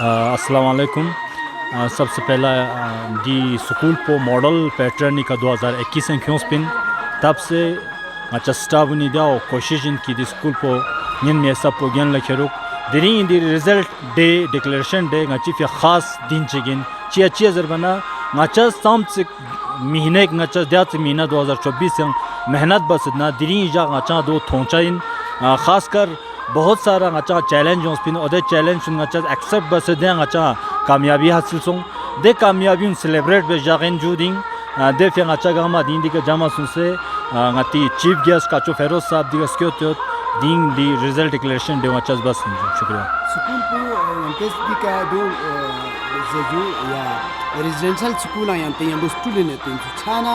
अस्सलाम वालेकुम। सबसे पहला दी स्कूल को मॉडल पैटर्न का 2021 संख्यों स्पिन तब से अच्छा स्टाफ नहीं दिया और कोशिश इनकी दी स्कूल को निन ने सब को ज्ञान लखे रुक दिनी the result day declaration day ngaci fi khas din chigin chia zarbana ngaca samts mihne ngaca diat mihna 2024 yang मेहनत बस ना दिनी जा ngaca दो थोंचाइन खासकर बहुत सारा ngaca चैलेंज स्पिन और चैलेंज ngaca एक्सेप्ट बस दे ngaca कामयाबी हासिल सों दे कामयाबी सेलिब्रेट बे जागन जूदिंग दे फिर ngaca गामा दिन दी के जामा सुन से ngati चीफ गेस्ट का चो फेरोज साहब दी स्क्योत दिन the result declaration they ngaca बस शुक्रिया स्कूल को टेस्ट दी का दो जो या रेजिडेंशियल स्कूल आया ते यंग स्टूडेंट ते छाना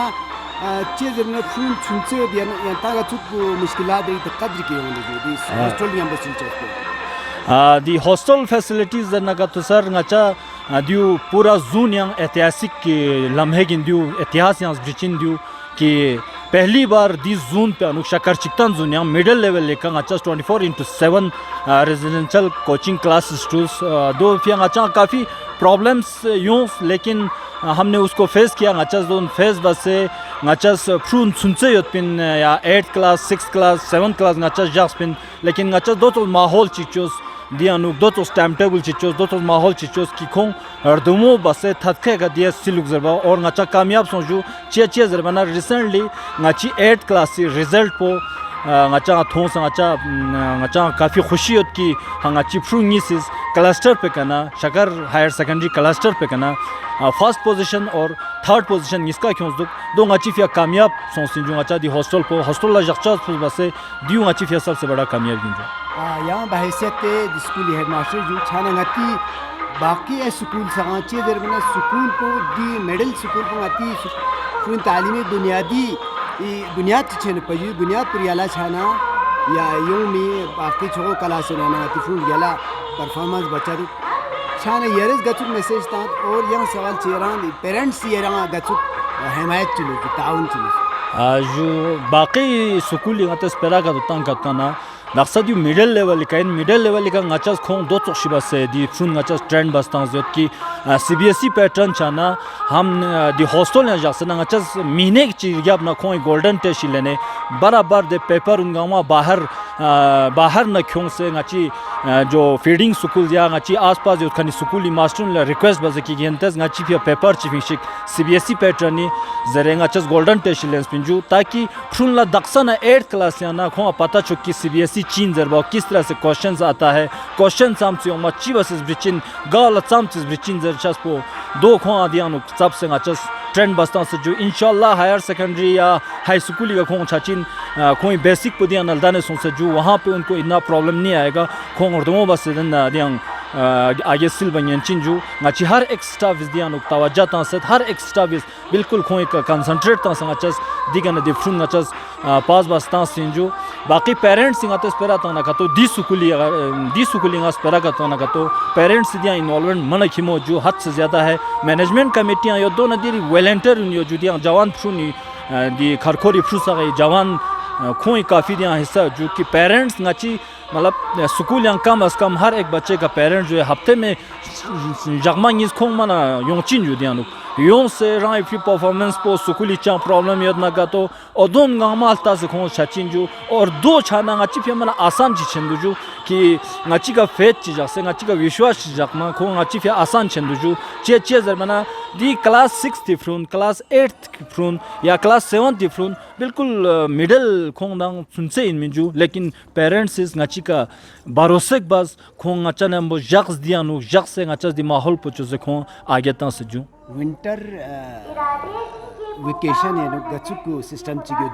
चीज़ ने फूल चुनसे दिया या तागा चुप मुश्किलात दी तकदर के होने जो दी हॉस्टल यंग बस चुप दी हॉस्टल फैसिलिटीज ना का तो सर ngaca दियो पूरा जून यंग ऐतिहासिक लम्हे गिन दियो इतिहास यंग ब्रिचिन दियो कि पहली बार दी जून पे अनुशाकर चिकतन जून यंग मिडिल लेवल लेकर ngaca 24/7 residential coaching class students दो फिर ngaca काफ़ी प्रॉब्लम्स यूं लेकिन हमने उसको फेस किया ngaca जोन फेस बस से ngaca फ्रून सुनसे योतपिन या 8th class 6th class 7th class ngaca जास्पिन लेकिन ngaca दो तो माहौल चिचोस दिया नु दो तो टाइम टेबल चिचोस दो तो माहौल चिचोस की खों हरदमो बस से थके का दिया सिलुक जरबा और ngaca कामयाब सोचू चिया जरबाना रिसेंटली ngaci 8th क्लास से रिजल्ट को ngaca थों से ngaca काफ़ी खुशी होती कि ngaci फ्रूंगिस क्लस्टर पे करना शकर हायर सेकेंडरी क्लस्टर पे करना फर्स्ट पोजीशन और थर्ड पोजीशन इसका क्यों दो ngaci फिर कामयाब सोचती जो ngaca दी हॉस्टल को हॉस्टल ला जख्चा बस से दियो ngaci फिर सबसे बड़ा कामयाब गिन यहाँ बहसियत स्कूल हेडमास्टर जो छाना ngati बाकी स्कूल सांचे दरमियान स्कूल को दी मिडिल स्कूल को ngati फुन तालीमी बुनियाद चेन पजी बुनियाद परियाला छाना या यूं में बाकी छोको क्लास ना ngati फुन गला परफॉर्मेंस बच्चा छाना यरस गचुक मैसेज ता और यहाँ सवाल चेरान पेरेंट्स येरा गचुक हिमायत चलो ताउन चलो जो बाकी स्कूल यहाँ तो स्पेरा का तो करता ना मकसद यू मिडिल लेवल का ngaca खों दो तोशी बस है दी फुन ngaca ट्रेंड बसता जो कि CBSE पैटर्न चाना हम दी हॉस्टल ने जासे ngaca महीने की चीज या अपना खों गोल्डन टेस्ट लेने बराबर दे पेपर उनगामा बाहर न क्यों से ngaci जो फीडिंग स्कूल या ngaci आसपास जो खनी स्कूली मास्टर ने रिक्वेस्ट बस की गेंतस ngaci फिर पेपर चिफिक CBSE पैटर्न ने जरे ngaca गोल्डन टेस्ट लेंस पिंजू ताकि फुन ला दक्सन 8th क्लास या ना खों पता चुक कि CBSE चीन जरबा किस तरह से क्वेश्चंस आता है क्वेश्चन सामसे ओमा ची बस ब्रिचिन गाल सामसे ब्रिचिन जरचस को दो खों दियानु सबसे ngachas ट्रेंड बसता से जो इंशाल्लाह हायर सेकेंडरी या हाई स्कूल का खों छाचिन कोई बेसिक पुदिया नलदाने से जो वहाँ पे उनको इतना प्रॉब्लम नहीं आएगा खों और दो बस दियांग आगे सिल बनियन चिंजू ngaci हर एक स्टाफ दिया नुक तवज्जो तांसत हर एक स्टाफ बिल्कुल खोई का कंसंट्रेट तांस ngachas दिगन दिफ्रुन ngachas पास बस तांस चिंजू बाकी पेरेंट्स ngate स्पेरा ताना का तो दी सुकुली ngas स्पेरा का ताना का तो पेरेंट्स दिया इन्वॉल्वमेंट मन खिमो जो हद से ज़्यादा है मैनेजमेंट कमेटियां यो दो नदीरी वॉलंटियर यो जो दिया जवान फ्रूनी दी खरखोरी फ्रूसा गई जवान खोई काफ़ी दिया हिस्सा जो कि पेरेंट्स ngaci मतलब स्कूल या कम अज़ कम हर एक बच्चे का पेरेंट जो है हफ्ते में जगमांग इस खों मना योंचिन जो दिया नुक यों से राय फिर परफॉर्मेंस पो स्कूली चा प्रॉब्लम याद ना का तो और दोन गामा अलता से खों छचिन जो और दो छाना ngaci फिर मना आसान चीज़ जो कि ngaci का फेथ चीज़ से ngaci का विश्वास चीज़ मा खों ngaci फिर आसान चंदु जो चे जरमना दी क्लास 6 डिफरेंट क्लास 8 डिफरेंट या क्लास 7 डिफरेंट बिल्कुल मिडिल खों दांग सुनसे इन मिंजू लेकिन पेरेंट्स इस ngaci का भरोसे बस खों ngaca ने वो जख्स दिया नु जख्स से ngaca दी माहौल पुचो से खों आगे ता से जो विंटर वेकेशन है नो गचुक सिस्टम चिगे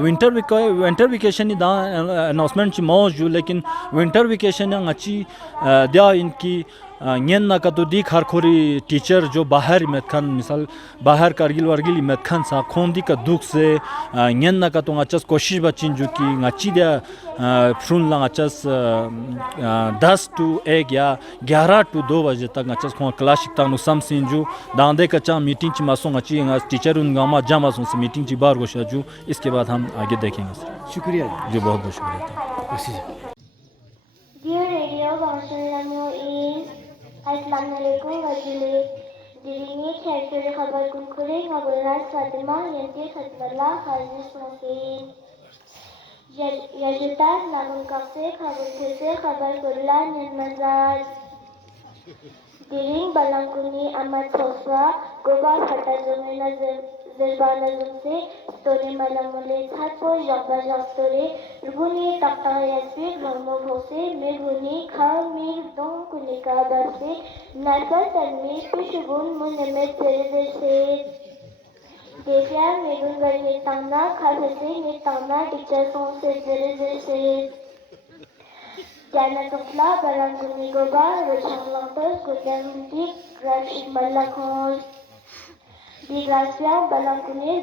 विंटर वेकेशन दा अनाउंसमेंट ची मौज जो लेकिन विंटर वेकेशन ngaci दिया इनकी न्यन ना का तो दी खारखोरी टीचर जो बाहर में खान मिसाल बाहर कारगिल वारगिल में खान सा खोंदी का दुख से न्यन ना का तो ngachas कोशिश बचिन जो कि ngaci दिया फ्रून ला ngachas 10 to 1 या 11 to 2 बजे तक ngachas खों क्लास शिकता नु समसिन जो दांदे का चा मीटिंग ची मासो ngaci टीचर उन गामा जमा सो से मीटिंग ची बार गोशा जो इसके बाद हम आगे देखेंगे शुक्रिया जी बहुत बहुत शुक्रिया Dear Radio Boston Bismillahirrahmanirrahim. Assalamualaikum warahmatullahi. Dirini çerçeve haber kunkuri haberler Fatıma yenti Fatmallah Hazır Sohbeyin. Yajutar namun kafse haber kese haber kurulan nirmazar. Diring balangkuni amat soswa goba fata zumina zirbana zumse story malamule thapo jabba jastore rguni takta yaspi romo bhose meguni kha mir don kunika darse narka tanmi pushgun munemet terese devya megun gari tangna khase ni tangna teacher son se terese Janatokla balangkuni goba rochang lantos kudanti crash malakon di Gracia balangkuni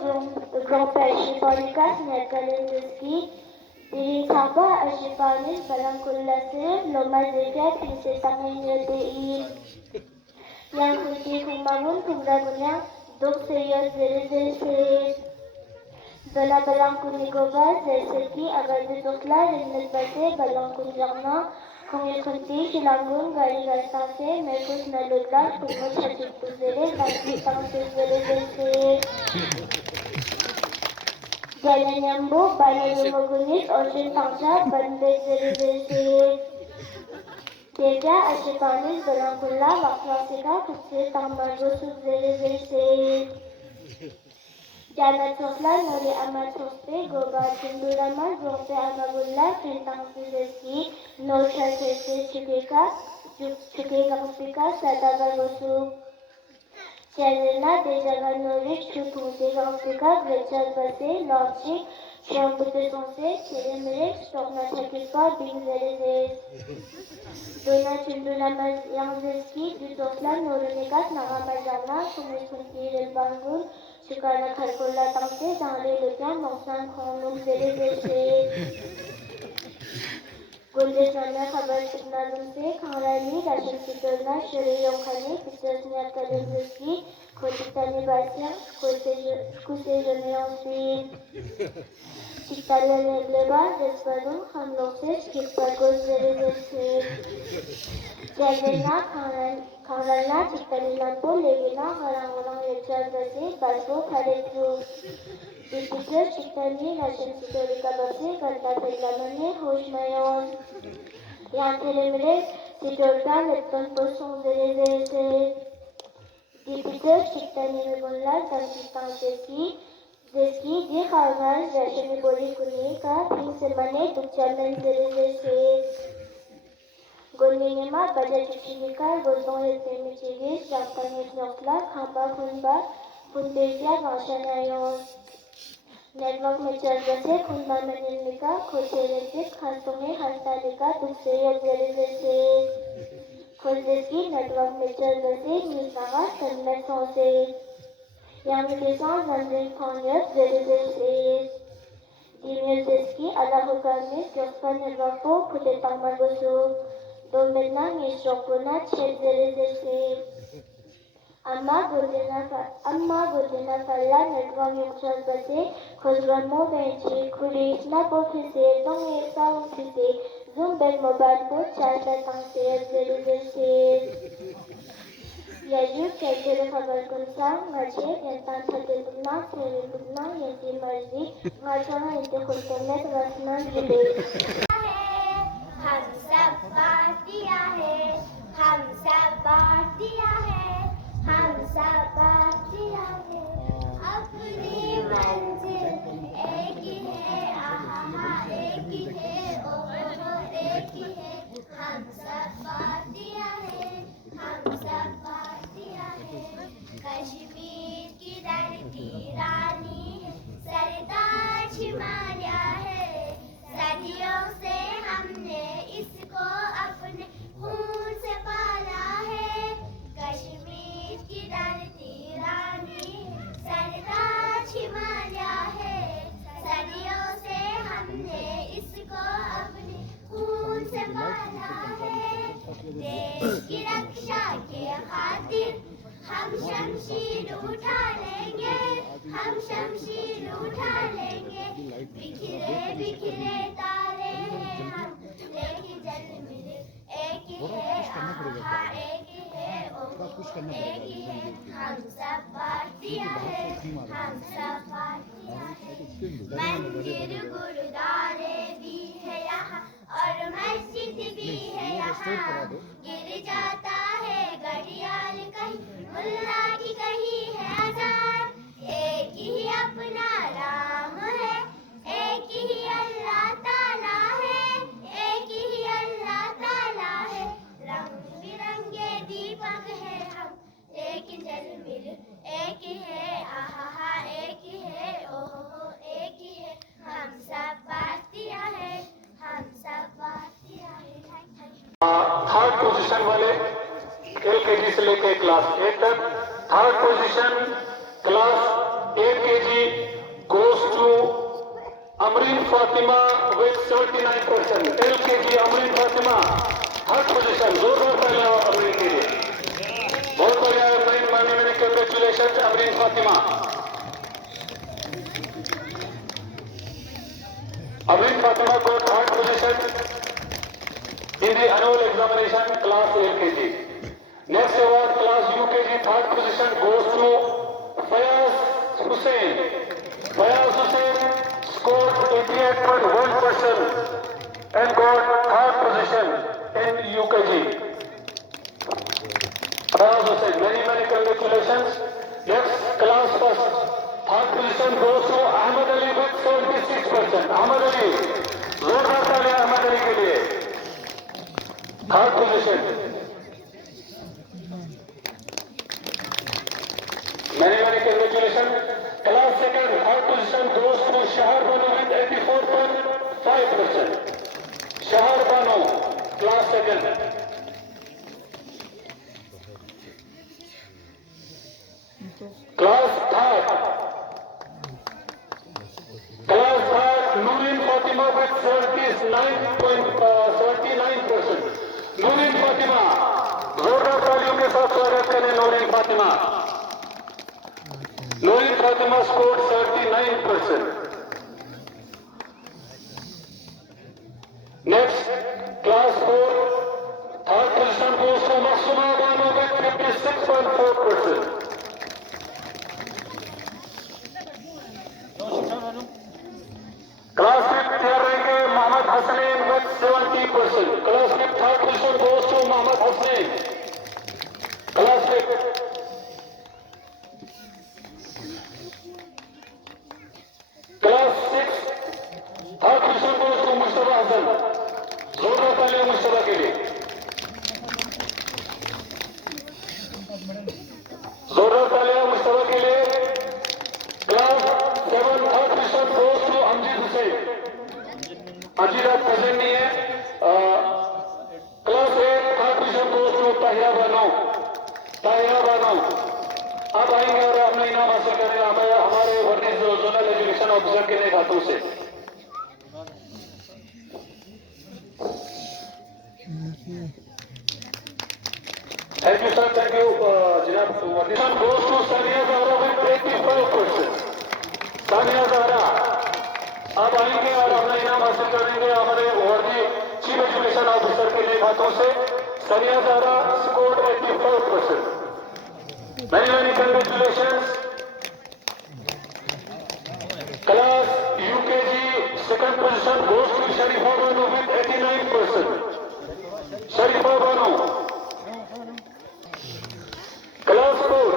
grand-père Chipanicas Nerkalendeski di Saba Ashipanis balangkulasir loma zeka prinsesangin yadei yang kuti kumangun kumragunya dok serius zere Dona balangkuni goba zeseki agar ditokla rinnet bate balangkun jangna kongi kunti silangun gari garsase merkus naludla kumut hatik tuzere ganti tang tuzere zese Jalan nyambu bayi lumagunis osin tangsa bande zere zese Deja ashipanis balangkunla waklasika kutsir tangmargosu zere zese Janat Sosla Nuri Amat Sospe Goba Tindurama Gompe Amagulla Tentang Fizeski Nosha Sese Chukeka Kupika Sadaba Gosu Chalena Dejaga Nuri Chupunte Kupika Grechal Base Logic Shambute Sonse Chelemere Stokna Chakipa Bingzere Dona Tindurama Yangzeski Dutosla Norunekas Nagamajana Kumisunti Relbangun Shikana Kharkola Tamse Dale Lujan Moksan Khonuk Zere Zere Gundesana Khabar Shiknazum Se Kharali Rashan Sitorna Shuri Yomkhani Pictures Nyakalenzuski Khotitani Basya Kuse Joneonsi Chiktale Negleba Despadum Hamlok Se Shikpagos Zere Zere Jagena Kharala Chiktali Lampo Levina Harang Lecture Base Baso Khaletru Dipikir Chiktali Rashan Sitorika Base Ganta Teglamane Hoshmayon Yang Telemere Sitorika Lepton Poson Zere Zere Dipikir Chiktali Megonla Tansistan Zeski Di Khargar Rashani Boli Kunika Ping Semane Dukchalan Zere Zere Golminema Baja Chichilika Goldon Temichigis Jamkani Knokla Khamba Khunba Khundezia Gashanayon Network Mechar Base Khunba Manilika Khocherezit Khantome Hastalika Dukseya Zerezese Khuldeski Network Mechar Base Nisaga Sanmet Sonse Yamikesan Zanzin Khonyat Zerezese Dimirzewski Alahukarnis Kyospa Networko Kudetang Margosu Domena Nishokuna Chezerezese Amma Gurdina Falla Network Yukshal Base Khosgramo Benchi Kuri Snapo Fise Donge Sound Fise Zoom Bell Mobile Phone Charta Tang Zerezese Yajib Kekere Khabar Kunsa Ngache Yentan Satebuna Terebuna Yenti Marzi Ngachana Yenti Khulkemet Rasnan Zile हम सब बांट दिया है हम सब बांट दिया है हम सब बांट दिया है अपनी मंजिल एक ही है आहा एक ही है ओहो एक ही है हम सब बांट दिया है हम सब बांट दिया है कश्मीर की धरती रानी है सरदार हिमालय है सदियों से हमने इसको अपने खून से पाला है कश्मीर की धरती रानी सरदार हिमालय है सदियों से हमने इसको अपने खून से पाला है देश की रक्षा के खातिर हम शमशीर उठा लेंगे हम शमशीर उठा लेंगे बिखरे बिखरे तारे हैं हम लेकिन जल मिले एक ही हाँ एक ही है एक ही है हम सब भारतीय है हम सब भारतीय है मंदिर गुरुद्वारे भी है यहाँ और मस्जिद भी है यहाँ गिर जाता है घड़ियाल कहीं मुल्ला की कहीं है अजान एक ही अपना राम है एक ही अल्लाह ताला है एक ही अल्लाह ताला है रंग बिरंगे दीपक है हम एक ही झलमिल एक ही है आहा एक ही है ओहो एक ही है हम सब भारतीय है हम सब भारतीय है थर्ड पोजीशन वाले LKG से लेकर क्लास 8 तक third position class 8 kg goes to Amreen Fatima with 79%. LKG Amreen Fatima third position जोरदार पहला अमरीन के लिए बहुत बढ़िया अमरीन मानी मैंने कंग्रेचुलेशन अमरीन फातिमा अमरीन फातिमा को third position in the annual examination class LKG. Next award class UKG third position goes to Fayaz Hussain. Fayaz Hussain scored 88.1% and got third position in UKG. Fayaz Hussain, many congratulations. Next class first third position goes to Ahmed Ali with 76%. Ahmed Ali, जोरदार तालियां अहमद अली के लिए third position many congratulations. Class second third position goes to Shahar Banu with 84.5%. Shahar Banu class second. Class third Nureen Fatima with 79%. Nureen Fatima जोरदार तालियों के साथ स्वागत करें Nureen Fatima score 79%. Next class 4 third position goes to Masuma Banu with 56.4%. Class 5 तैयार रहेंगे Mohammad Hasnain with 70%. Class 5 third position goes to Mohammad Hasnain. Class 5 class 6 third position goes to Mustafa Hasan. जोरदार तालियां मुस्तफा के लिए. जोरदार तालियां मुस्तफा के लिए. Class 7 third position goes to Amjid Hussain. Ajit आप प्रेजेंट नहीं है. Class 8 third position goes to Tahira Bano. अब आएंगे और अपना इनाम हासिल करेंगे हमारे वर्दी जोनल एजुकेशन ऑफिसर के नेक हाथों से. Thank you sir, thank you जनाब. वर्दी goes to Sania Zahra with 85%. Sania Zahra अब आएंगे और अपना इनाम हासिल करेंगे हमारे वर्दी चीफ एजुकेशन ऑफिसर के नेक हाथों से. Sania Zahra scored 85%. Many congratulations. Class UKG second position goes to Sharifa Banu with 89%. Sharifa Banu. Class 4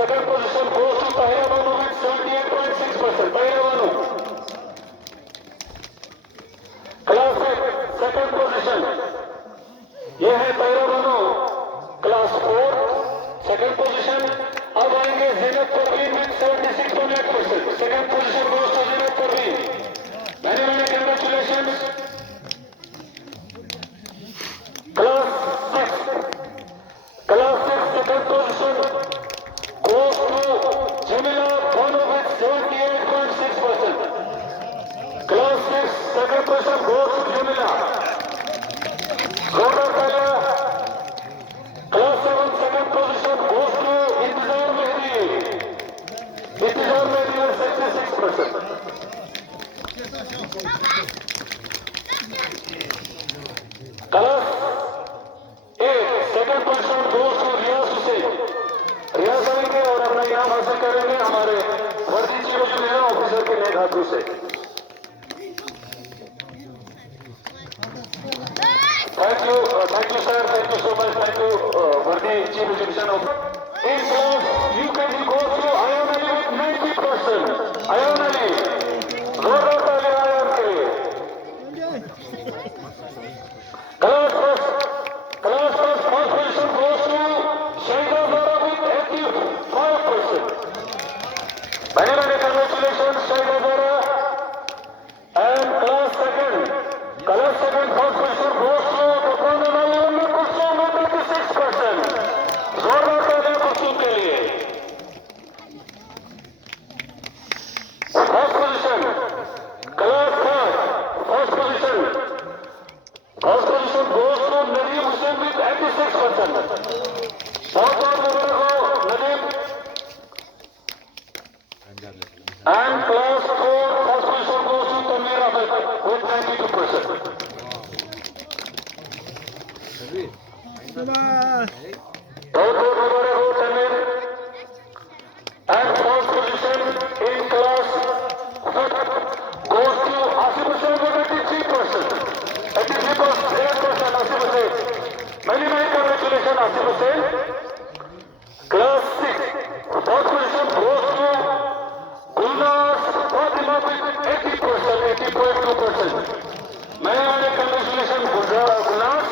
second position goes to Tahira Banu with 78.6%. Tahira Banu. Class 8 second position ये है Tahira Bano. Class 4 second position. अब आएंगे Zainab Parveen with 76.8%. Second position goes to Zainab Parveen. मैंने congratulations. Class 6 second position goes to Jamila Bano with 78.6%. Class 6 second position goes to Jamila. Class 7 second position goes to Intizar Mehdi with 66%. Thank you, sir. Thank you so much. Thank you, Vardi Chief Exhibition of. In class, you can go through Ayan Ali with 90%. Ayan Ali. Zorar ताली आयान के लिए. Class first position goes to Shaida Zara with 85%. Many congratulations, Shaida Zara. And class second first position goes to Dukhan Ali with 36%. Zorar ताली कुसुम के लिए. First position, class third, first position goes to Nadeem Hussain with 86%. बहुत मुबारक हो Nadeem. And class four, first position goes to Tanveer Ahmed with 92%. बहुत मुबारक हो Tanveer. And first position in class fifth goes to Asif Hussain with 83%. 83% Asif Hussain. Many congratulations Asif Hussain. Class 6 first position goes to Gulnaz Fatima with 80%, 80.2%. Many congratulations Gulnaz.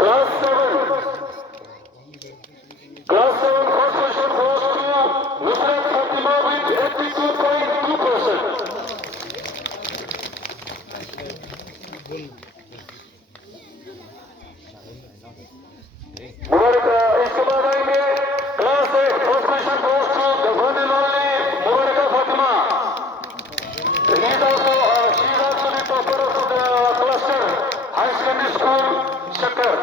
Class 7 first position goes to Nusrat Fatima with 82.2%. मुबारक. इसके बाद आएंगे class 8 first position goes to the one and only Mubarak Fatima. She is also the topper of the cluster high secondary school Shakkar.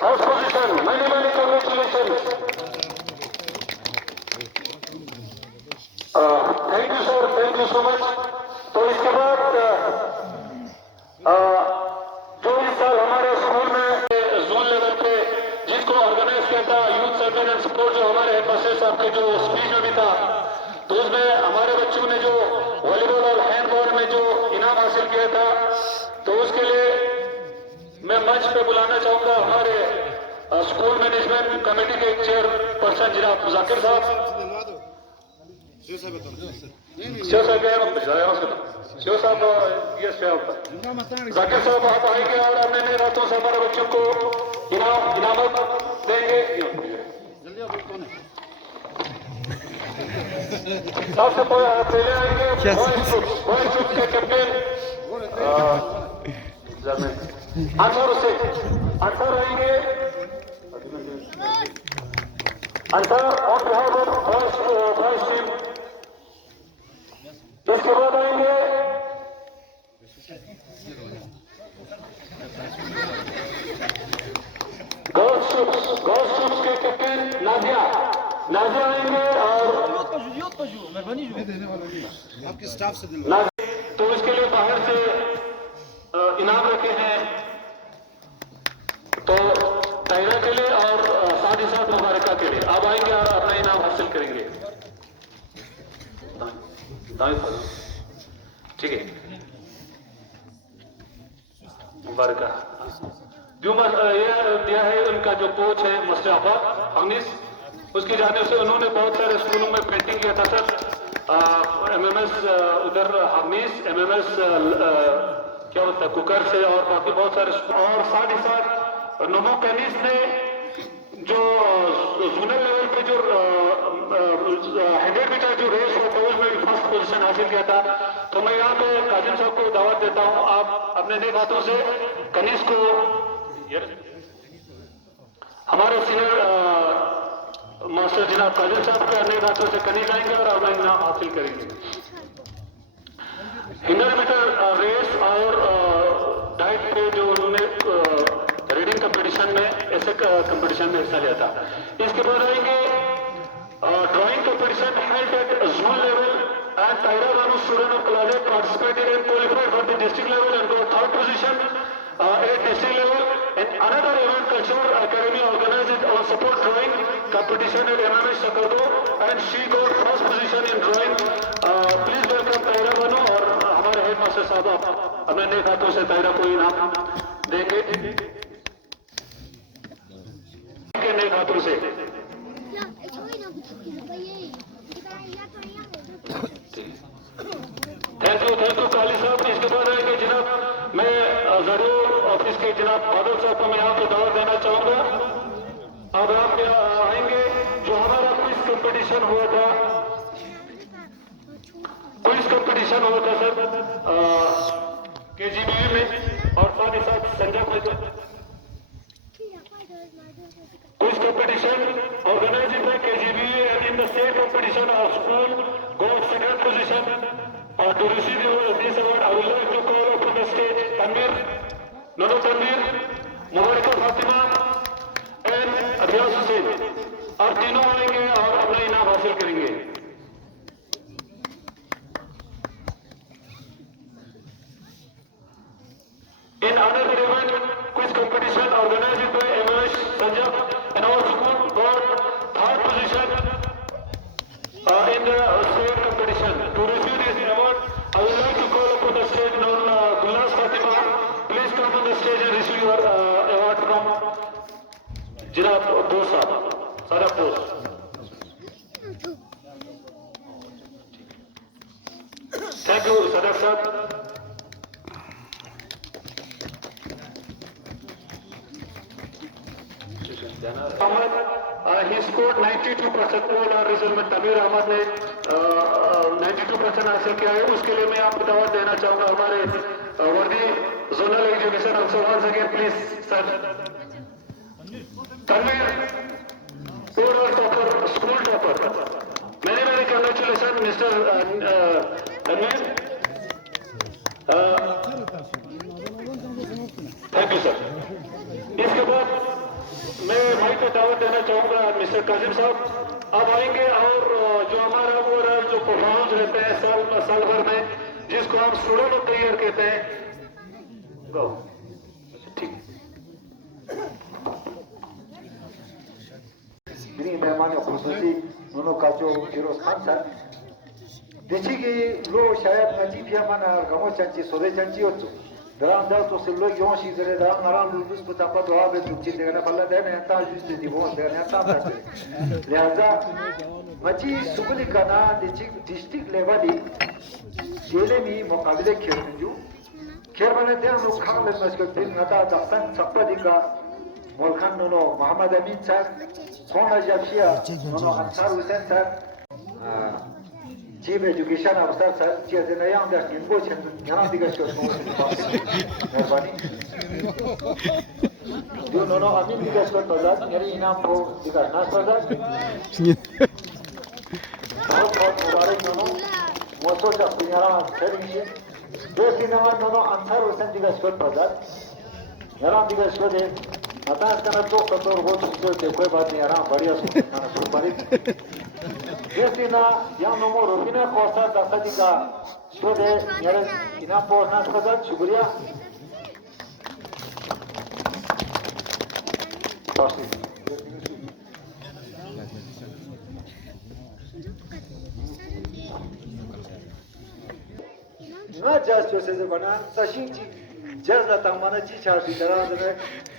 First position. Many congratulations. Thank you sir. Thank you so much. तो इसके बाद जो इस साल हमारे school में zone level पे जिसको ऑर्गेनाइज किया था यूथ सर्विस एंड सपोर्ट, जो हमारे हेडमास्टर साहब के जो स्पीच में भी था, तो उसमें हमारे बच्चों ने जो वॉलीबॉल और हैंडबॉल में जो इनाम हासिल किया था, तो उसके लिए मैं मंच पे बुलाना चाहूंगा हमारे स्कूल मैनेजमेंट कमेटी के चेयरपर्सन जनाब जाकिर साहब. शिव साहब ये जाकिर साहब आप आएंगे और अपने नए रातों से हमारे बच्चों को इनामत देंगे. सबसे पहले आएंगे बॉयज ग्रुप के कैप्टन अंसार आएंगे. Ansar on behalf of boys team. इसके बाद आएंगे गर्ल्स ट्रूप्स के कैप्टन नाजिया आएंगे. और आपके स्टाफ से तो इसके लिए बाहर से इनाम रखे हैं, तो तायरा के लिए और साथ ही साथ मुबारका के लिए आप आएंगे और अपना इनाम हासिल करेंगे. ठीक है. मुबारका जो ये दिया है उनका जो कोच है मुस्तफा अनीस, उसकी जानिब से उन्होंने बहुत सारे स्कूलों में पेंटिंग किया था सर. MMS उधर हमीस MMS क्या होता है कुकर से और बाकी बहुत सारे और साथ ही साथ नमो कैनिस ने जो जोनल लेवल पे जो 100 मीटर जो रेस होता है उसमें फर्स्ट पोजीशन हासिल किया था. तो मैं यहाँ पे काजिम साहब को दावत देता हूँ, आप अपने नेक हाथों से कनीज को हमारे सीनियर मास्टर जनाब काजिम साहब के नेक हाथों से कनीज आएंगे और अपना इनाम हासिल करेंगे. 100 मीटर रेस और डाइट पे जो उन्होंने रीडिंग कंपटीशन में ऐसे कंपटीशन में हिस्सा लिया था. इसके बाद आएंगे drawing competition held at zone level and Taira Ranu student of Kalale participated and qualified for the district level and got third position at district level. And another event, Cultural Academy organized on support drawing competition at MMS Sakardo and she got first position in drawing. Please welcome Taira Ranu और हमारे headmaster headmaster साहब अपने नेक हाथों से तायरा को इनाम देंगे के नेक हाथों से। थैंक यू काली साहब। इसके बाद आएंगे जनाब, मैं जरूर ऑफिस के जनाब बादल साहब को मैं यहाँ पे दावत देना चाहूंगा। अब आप आएंगे, जो हमारा क्विज कंपटीशन हुआ था सर KGBU में, और साथ ही साथ संजय में quiz competition organised by KGBU and in the state competition our school got second position. To receive this award, I would like to call upon the stage Tanvir, Nono Tanvir, Mubaraka Fatima and Abhyas Hussain। और तीनों आएंगे और अपना इनाम हासिल करेंगे। In another event, quiz competition organized by MOH Sanjay and our school got third position in the state competition. To receive this award, I would like to call upon the stage Gulnaz Fatima. Please come on the stage and receive your award from Janab Dosa, Sadaf Dos. Thank you, Sadaf sir. He scored 92%। Overall result में तमीर अहमद ने 92% हासिल किया है। उसके लिए मैं आपको दावत देना चाहूंगा हमारे वर्दी zonal education officer. Once again please sir Tamir, overall topper, school topper. Many congratulation mister Tamir. Thank you sir. इसके बाद मैं भाई को दावत देना चाहूंगा मिस्टर काजिम साहब। अब आएंगे और जो हमारा ओवरऑल जो परफॉर्मेंस रहते हैं साल भर में, जिसको हम स्टूडेंट ऑफ द ईयर कहते हैं। ठीक मेहमान खुसूसी दोनों का जो फिरोज खान सर देखी कि लो शायद नजीब या माना गमो चंची सोदे चंची हो Dalam dah tu selalu yang sih dari dalam orang lulus betapa doa betul dengan Allah dan yang tahu justru di bawah dan yang tahu tak. Lihatlah, macam sukuli kana district level di jelah ni mukabele kira mana dia nak kang lepas kerja nada dasar siapa dika Molkan nono Muhammad Amin sir, Kona Jabshia nono Ansar Hussain sir, Chief Education Officer sir, Chief Nayang dah info yang digaskan Merbani. Dia nono Amin digaskan pada, jadi inam ko digaskan pada. बहुत मुबारक nono, moso जब पिंजरा करेंगे। दो तीन बार nono Ansar Hussain digaskan pada, yang digaskan deh. Atas karena tu kotor bot itu कोई बात नहीं आराम बढ़िया सुना सुपारी जैसे ना yang nomor Rufina Kosa dasar jika sudah यार इना पहुंचना सदा शुक्रिया ना जस्ट जैसे से बना सचिन जी जस्ट ना तमाना जी चार्टी दराज में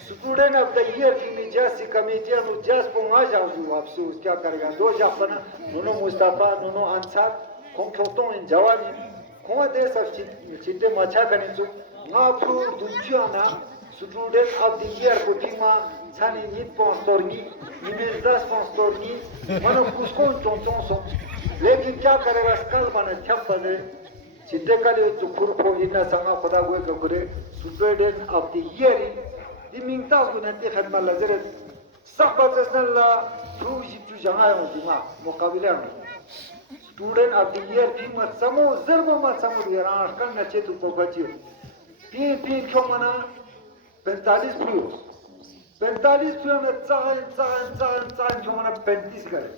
Student of the year की जैसी कमेटी है वो जैस पोंगा जाऊँ आपसे क्या करेगा दो जापना नोनो मुस्ताफा नोनो अंसार कौन क्यों इन जवानी कौन दे सब चिंते मचा करने तो ना प्रूव दूसरा ना Student of the year को टीमा छानी नीट पॉन्स्टोरनी इमेज दस पॉन्स्टोरनी मनो कुछ कौन चोंचों सो लेकिन क्या करेगा स्कल बने छप बने चिंते का लिए तो कुरुपो इन्ना संगा खुदा को करे Student of the year di mingtau tu nanti khidmat lajar sahabat senala tuji tu jangan yang cuma mukabilan student of the year phima samo zerbo ma samo dia kan na chetu ko bachio pin kyo mana 45 na tsahan kyo mana 35 kare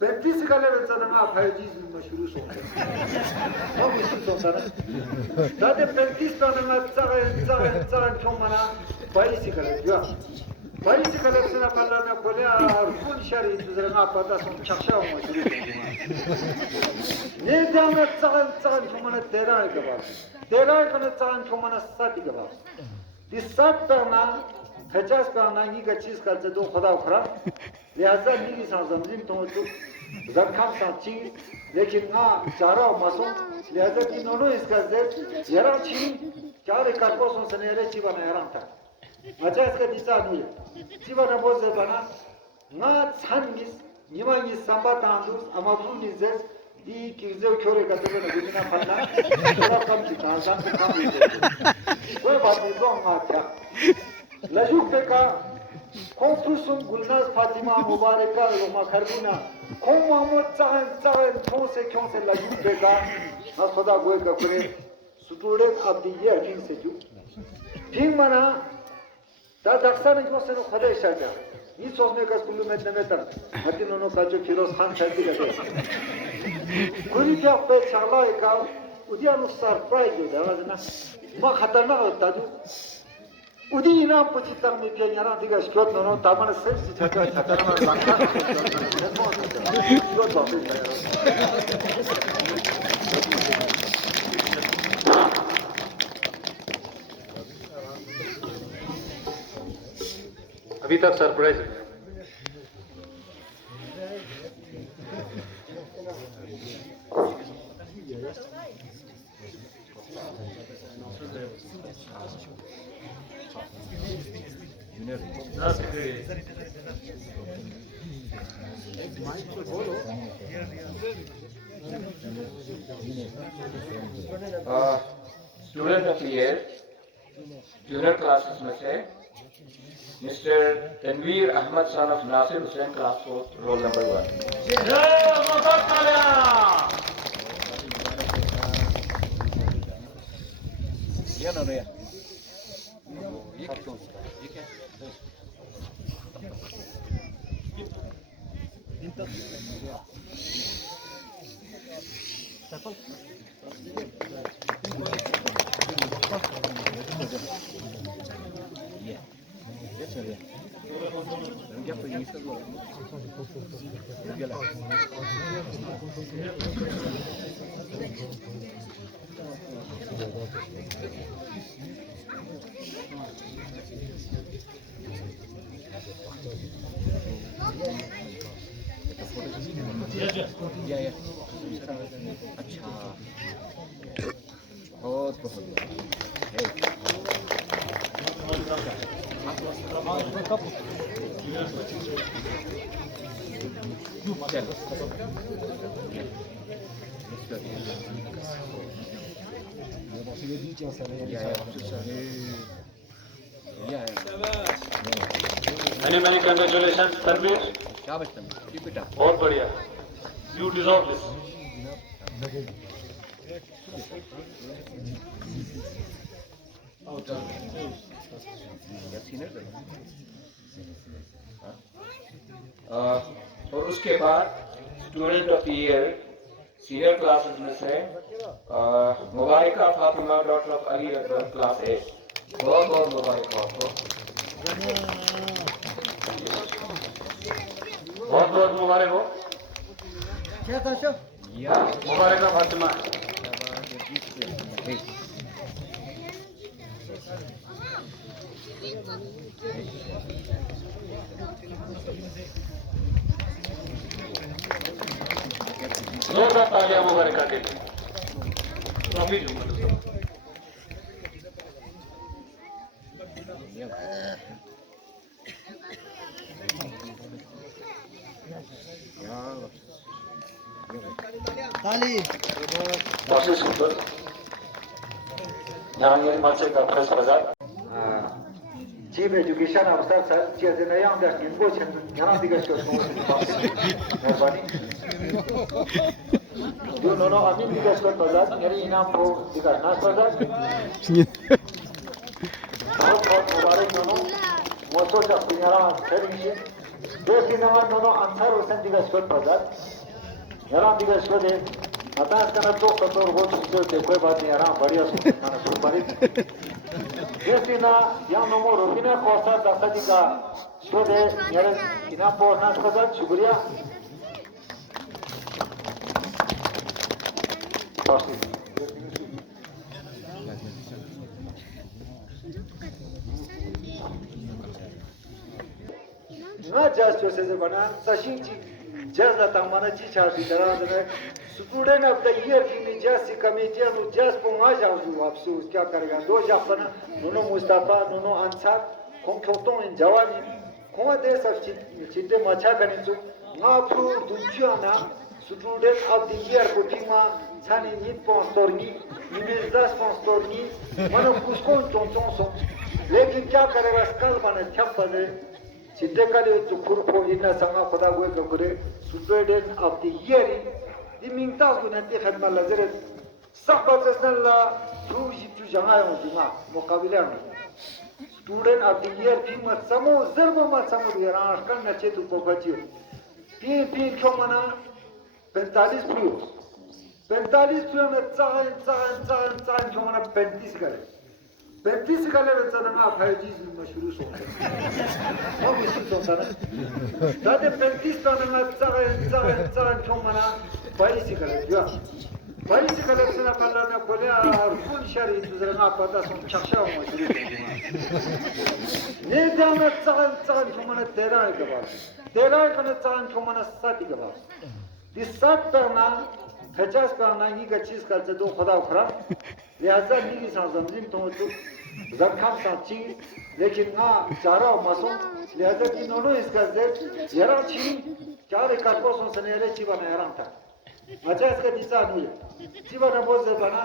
35 kale bachcha na 5G में शुरू हो गया हम इसी सोचना दादे 35 ना tsahan kyo mana 22 kare भाई से कलेक्शन अपना ना खोले और कौन शरी दूसरे ना पता सुन चक्षा हो मछली ये जाना चाल चाल तुमने तेरा है के बाद चाल तुमने साथी के बाद इस साथ करना 50 करना ये का चीज का जो खुदा उखरा लिहाजा नहीं समझिन तो जरखाम सांची लेकिन ना चारा मासो लिहाजा कि नोनो इसका जेट यारा छी क्या रे करको सुन सनेरे छी बना यारा था अच्छा इसका दिशा नहीं छी बना बोझ बना ना छानगिस निमांगी संबातांदुस अमाबुनी जेट दी कि जो खोरे का तो ना गुजना फलना थोड़ा कम थी कहां काम कोई बात नहीं तो हम आता लजुक पे का Konfusum Gulnaz Fatima Mubareka Roma Karbuna Kon Mahmud Zahen Konse la Yubega Nas Khoda Goy ka Kure Student of the Year King Seju King Mana Da Daksan Jo Se no Khoda Ishaja Ni Sosme ka Skulu Med Nemetar Hati Nono Ka Jo Firoz Khan Saidi ka Kuri Kya Pe Chala Eka Udianu Surprise Jo Da Na Ma Khatarnak Hota Du उदी इनाम पचितार में क्या याना दिगा squad नोनो तामन से छाता छाता ना लंका जो बात है अभी तक सरप्राइज है student of year junior classes में से mister Tanvir Ahmed son of Nasir Hussain class 4 roll number Many congratulations, Tanvir. बहुत बढ़िया. You deserve this. और उसके बाद student of year senior classes में से Mubaraka Fatima daughter of Ali Akbar class 8 बहुत बहुत मुबारक आपको बहुत बहुत मुबारक हो. क्या था शो मुबारक फातिमा. जोरदार तालियां मुबारक के लिए. ट्रॉफी दूंगा दोस्तों. ताली बहुत सुंदर. जहांगीर माचे का प्रेस बाजार. चीफ एजुकेशन अफसर सर चीज नया हम दस दिन को छन यहाँ दिगस को मेहरबानी जो नोनो अमीन दिगस को बाजार मेरे इनाम को दिगस ना बाजार बहुत बहुत मुबारक नोनो मोटो जा पियारा खेलिए दो दिन में नोनो अंतर हुसैन दिगस को बाजार यहाँ दिगस को दे आता है तो कतोर हो चुके कोई बात नहीं आराम बढ़िया सुना सुन Destina yang nomor rupina kosa dasadiga to de yaran ina porna kaza chuburiya na jazz chose se bana sashin chi jazz la tamana chi chashi darazne student of the year की jazz committee नु jazz ponga jazu afsus क्या करेगा दो जापना नुनो मुस्तफा नुनो अंसार कों खोतों इन जवानी कों दे सब चिते मचा कनिचु ना Pru दुचियाना student of the year को टीमा छानी नित पोस्टोरनी निमेज 10 पोस्टोरनी मनो कुसको चोंचों सो लेकिन क्या करेगा स्कल बने छप बने चिते काले जो खुरपो इना संगा खुदा गोए करे student of the year di mingta gunati khadma lazare sabbatsnalla tuji tujanga yonga muqabila student of the year phima samo zarbo ma samo yaran kan na chetu pokachi pin khomana 45 plus 45 plus na tsan khomana 35 gale 35 gale tsana 5G शुरू से हम इसी सोचता ना दादे 35 तो ना चार चोमना बाइसिकल दिया बाइसिकल से ना कल ना बोले और कौन शहर दूसरे ना पता सुन चक्षा हो शुरू ने दाना चार चोमना 13 के बाद 13 का ना चार चोमना 7 के बाद इस 7 पर ना 50 पर ना ये का चीज का जो खुदा खरा लिहाजा नहीं समझिम तो जबखाम सांची लेकिन ना चारा मसों लिहाजा कि नोनो इसका जेट यारा छी चार कार्पोस सने ले चिबा ना याराम था अच्छा इसका दिशा नहीं चिबा ना बोझ बना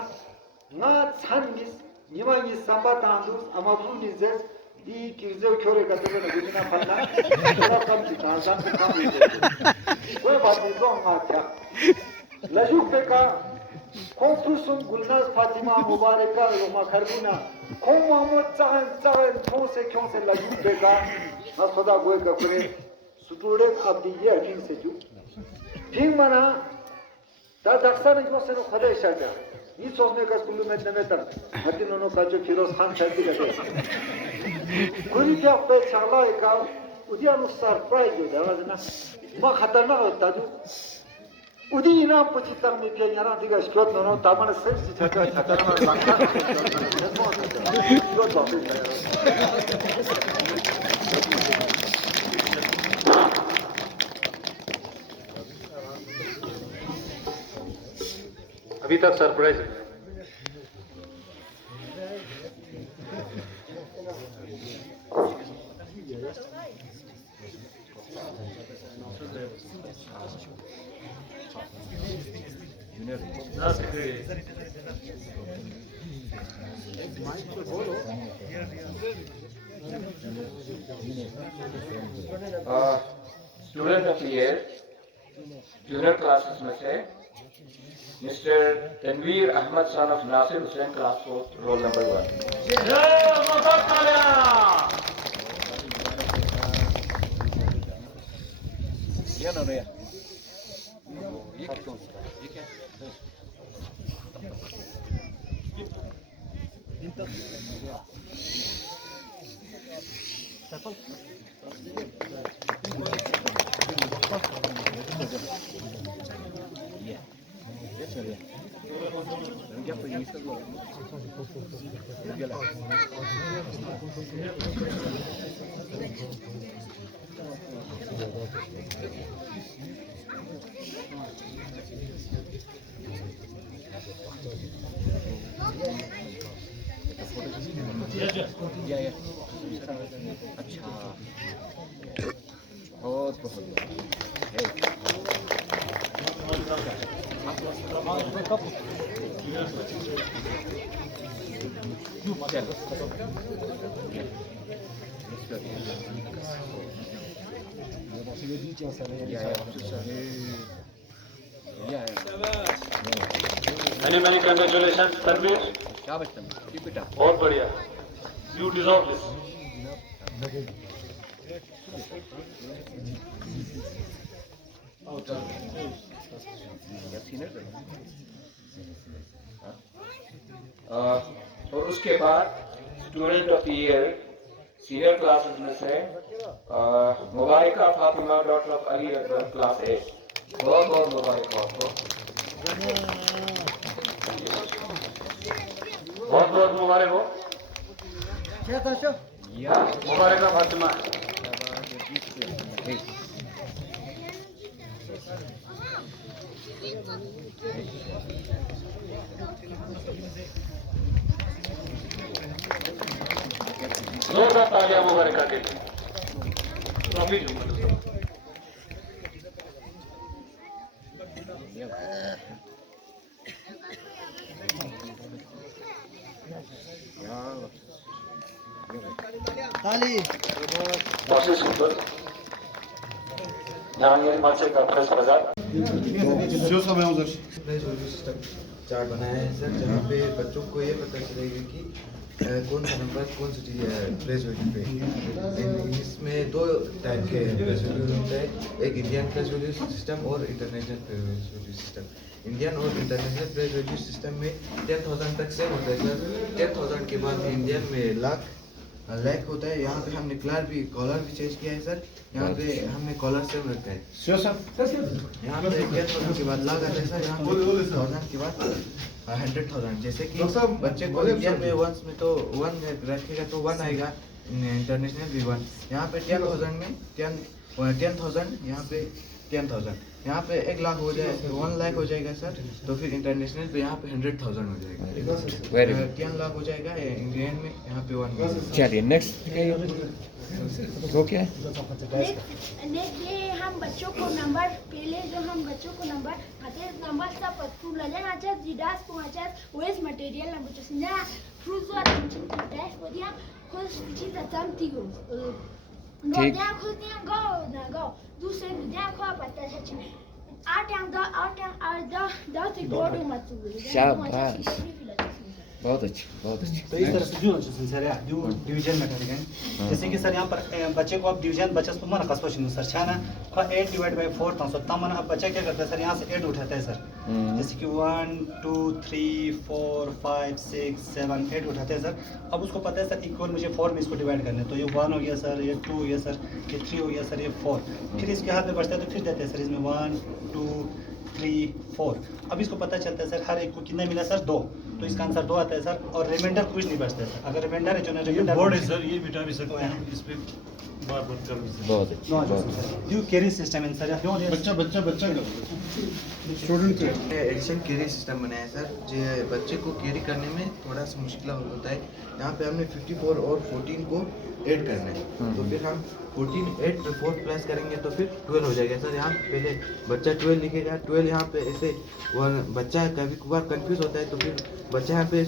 ना छान मिस निमा नि संबा तांदु अमाबु नि जे दी किजो खोरे का तो ना गुना फलना थोड़ा कम थी तांसान को कम कोई बात नहीं तो ना था लजुक पे का Konfusum Gulnaz Fatima Mubareka Roma Karbuna Kon Mahmud Zahan Tonse Kyonse La Yubega Nasoda Goega Kure Student of the Year King Seju King Mana Da Daksana Yoseno Khada Ishaja Ni Sosme Kas Kulu Metnemetan Matino no Kajo Firoz Khan Shadi Gade Kuri Kya Pe Chala Eka Udianu Surprise Yoda Ma Khatarna Tadu Udina pocitang mi pianyara diga skot no tamana sensi chata na langka अभी तक surprise है Student of the year, junior classes में से Mr. Tanveer Ahmad son of Nasir Hussain, class 4, roll number 1. Many congratulations, Tanveer. बहुत बढ़िया. You deserve this. और उसके बाद Student of the Year, Senior Classes में से Mubarika Fatima daughter of Ali Akbar class 8. बहुत बहुत मुबारक आपको. बहुत बहुत मुबारक हो. मुबारका फातिमा. जोरदार तालियां मुबारका के लिए. ट्रॉफी दूंगा. सुंदर जहांगीर माचे का प्रेस बाजार. सिस्टम चार्ट बनाया है सर, जहाँ पे बच्चों को ये पता चलेगा कि कौन सा नंबर कौन सी प्लेस वैल्यू पे. इसमें दो टाइप के प्लेस वैल्यूज होता है, एक इंडियन प्लेस वैल्यू सिस्टम और international place value system. Indian और इंटरनेशनल प्लेस वैल्यू सिस्टम में 10,000 तक सेम होता है सर. 10,000 के बाद इंडियन में लाख होता है. यहाँ पे हमने कॉलर भी चेंज किया है सर. यहाँ पे हमने कॉलर सेम रखा है. यहाँ पे 10,000 के बाद लाख आता है सर. यहाँ पे 10,000 के बाद 100,000. जैसे कि बच्चे को इंडियन में वंस में तो 1 रखेगा तो 1 आएगा, इंटरनेशनल भी 1. यहाँ पे 10,000 में 10,000, यहाँ पे 10,000. यहाँ पे 1 लाख हो जाए 1 लाख हो जाएगा सर. तो फिर इंटरनेशनल पे यहाँ पे 100,000 हो जाएगा. 10 लाख हो जाएगा इंडियन में, यहाँ पे 1. चलिए नेक्स्ट वो क्या है? नेक्स्ट ये हम बच्चों को नंबर पहले जो हम बच्चों को नंबर खाते नंबर सब फुलाले आचार जिडास को आचार वेस्ट मटेरियल नंबर जो सिंजा फ्रूट्स और टेस्ट को दिया कुछ चीज तम तीगो नोडिया खुद दिया गो दूसरे दिया को पता है चीज आठ ती गोडू मत शाबाश. बहुत अच्छी. तो इस तरह से जो सर डिवीजन में करेंगे. जैसे कि सर यहाँ पर बच्चे को अब डिवीजन बच्चे को मन कसो सर छाना 8 डिवाइड बाय 4 तो तमन अब बच्चा क्या करता है सर, यहाँ से 8 उठाता है सर. जैसे कि 1 2 3 4 5 6 7 8 उठाते हैं सर. अब उसको पता है सर इक्वल मुझे 4 में इसको डिवाइड करना है. तो ये 1 हो गया सर, ये 2 हो गया सर, ये 3 हो गया सर, ये 4. फिर इसके हाथ में बचता है तो फिर देते हैं सर इसमें 1 2 3 4. अब इसको पता चलता है सर हर एक को कितना मिला सर 2. तो इसका आंसर 2 आता है सर. और रिमाइंडर कुछ नहीं बचता है सर. अगर रिमाइंडर है जो ना रिमाइंडर बोर्ड है सर, ये बिटा भी सकते हैं इस पे बार-बार कर भी सकते हैं. बहुत अच्छा. यू कैरी सिस्टम है सर. बच्चा स्टूडेंट के एडिशन कैरी सिस्टम बनाया है सर. जो बच्चे को कैरी करने में थोड़ा सा मुश्किल होता है. यहाँ पे हमने 54 और 14 को ऐड करना है. तो फिर हम 14 8 पे 4 प्लस करेंगे तो फिर 12 हो जाएगा सर. यहाँ पहले बच्चा 12 लिखेगा. 12 यहाँ पे ऐसे बच्चा कभी कभार कंफ्यूज होता है तो फिर बच्चा यहाँ पे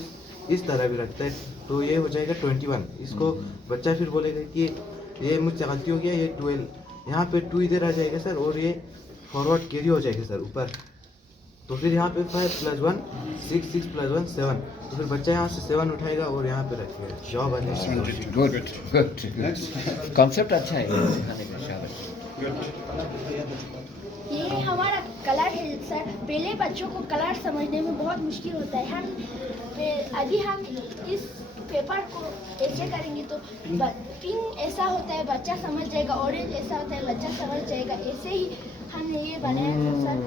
इस तरह भी रखता है. तो ये हो जाएगा 21. इसको बच्चा फिर बोलेगा कि ये मुझसे गलती हो गया, ये 12. यहाँ पे 2 इधर आ जाएगा सर और ये फॉरवर्ड कैरी हो जाएगा सर ऊपर. तो फिर यहाँ पे 5 + 1 6 6 + 1 7. तो फिर बच्चा यहाँ से 7 उठाएगा और यहाँ पे रखेगा. Job good. कॉन्सेप्ट अच्छा है सिखाने का. शाबाश. ये हमारा कलर है सर. पहले बच्चों को कलर समझने में बहुत मुश्किल होता है. अभी हम इस पेपर को ऐसे करेंगे तो पिंक ऐसा होता है बच्चा समझ जाएगा, ऑरेंज ऐसा होता है बच्चा समझ जाएगा. ऐसे ही हमने ये बनाया था सर.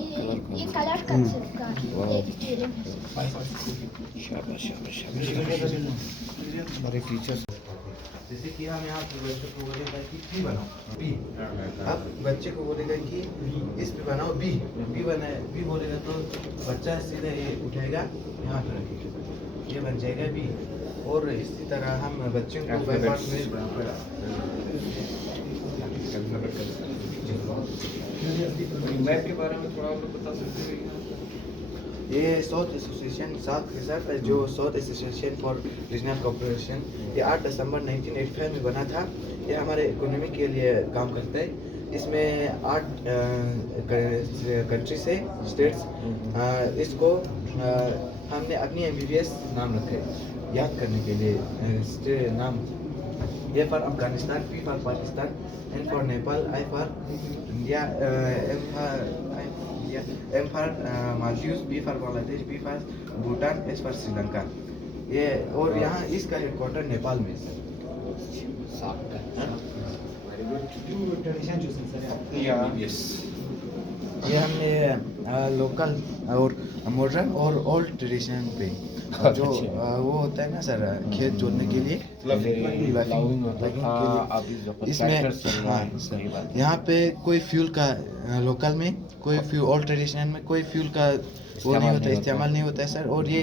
ये कलर कंसेप्ट का एक स्टूडेंट है. शाबाश. हमारे टीचर्स जैसे कि हम यहाँ पे बच्चे को बोलेगा कि पी बनाओ बी. अब बच्चे को बोलेगा कि इस पे बनाओ बी बोलेगा तो बच्चा सीधे ये उठाएगा यहाँ पे रखेगा, ये बन जाएगा बी. और इसी तरह हम बच्चों को बाय पार्ट में मैथ के बारे में थोड़ा और बता सकते हैं? ये साउथ एसोसिएशन साउथ के साथ जो south association for regional cooperation ये 8 दिसंबर 1985 में बना था. ये हमारे इकोनॉमी के लिए काम करता है. इसमें 8 कंट्री से स्टेट्स. इसको हमने अपनी MBBS नाम रखे याद करने के लिए. नाम A for Afghanistan, P for Pakistan, N for Nepal, I for India, M for India, M for Maldives, B for Bangladesh, B for Bhutan, S for Sri Lanka. ये और यहाँ इसका हेडक्वार्टर नेपाल में है सर। ट्रेडिशन जो सर यस, ये हमने लोकल और मॉडर्न और ओल्ड ट्रेडिशन पे जो वो होता है ना सर, खेत जोतने के लिए प्लगिंग के लिए, इसमें हाँ सर, यहाँ पे कोई फ्यूल का लोकल में कोई फ्यूल, ओल्ड ट्रेडिशन में कोई फ्यूल का वो नहीं होता है, इस्तेमाल नहीं होता है सर। और ये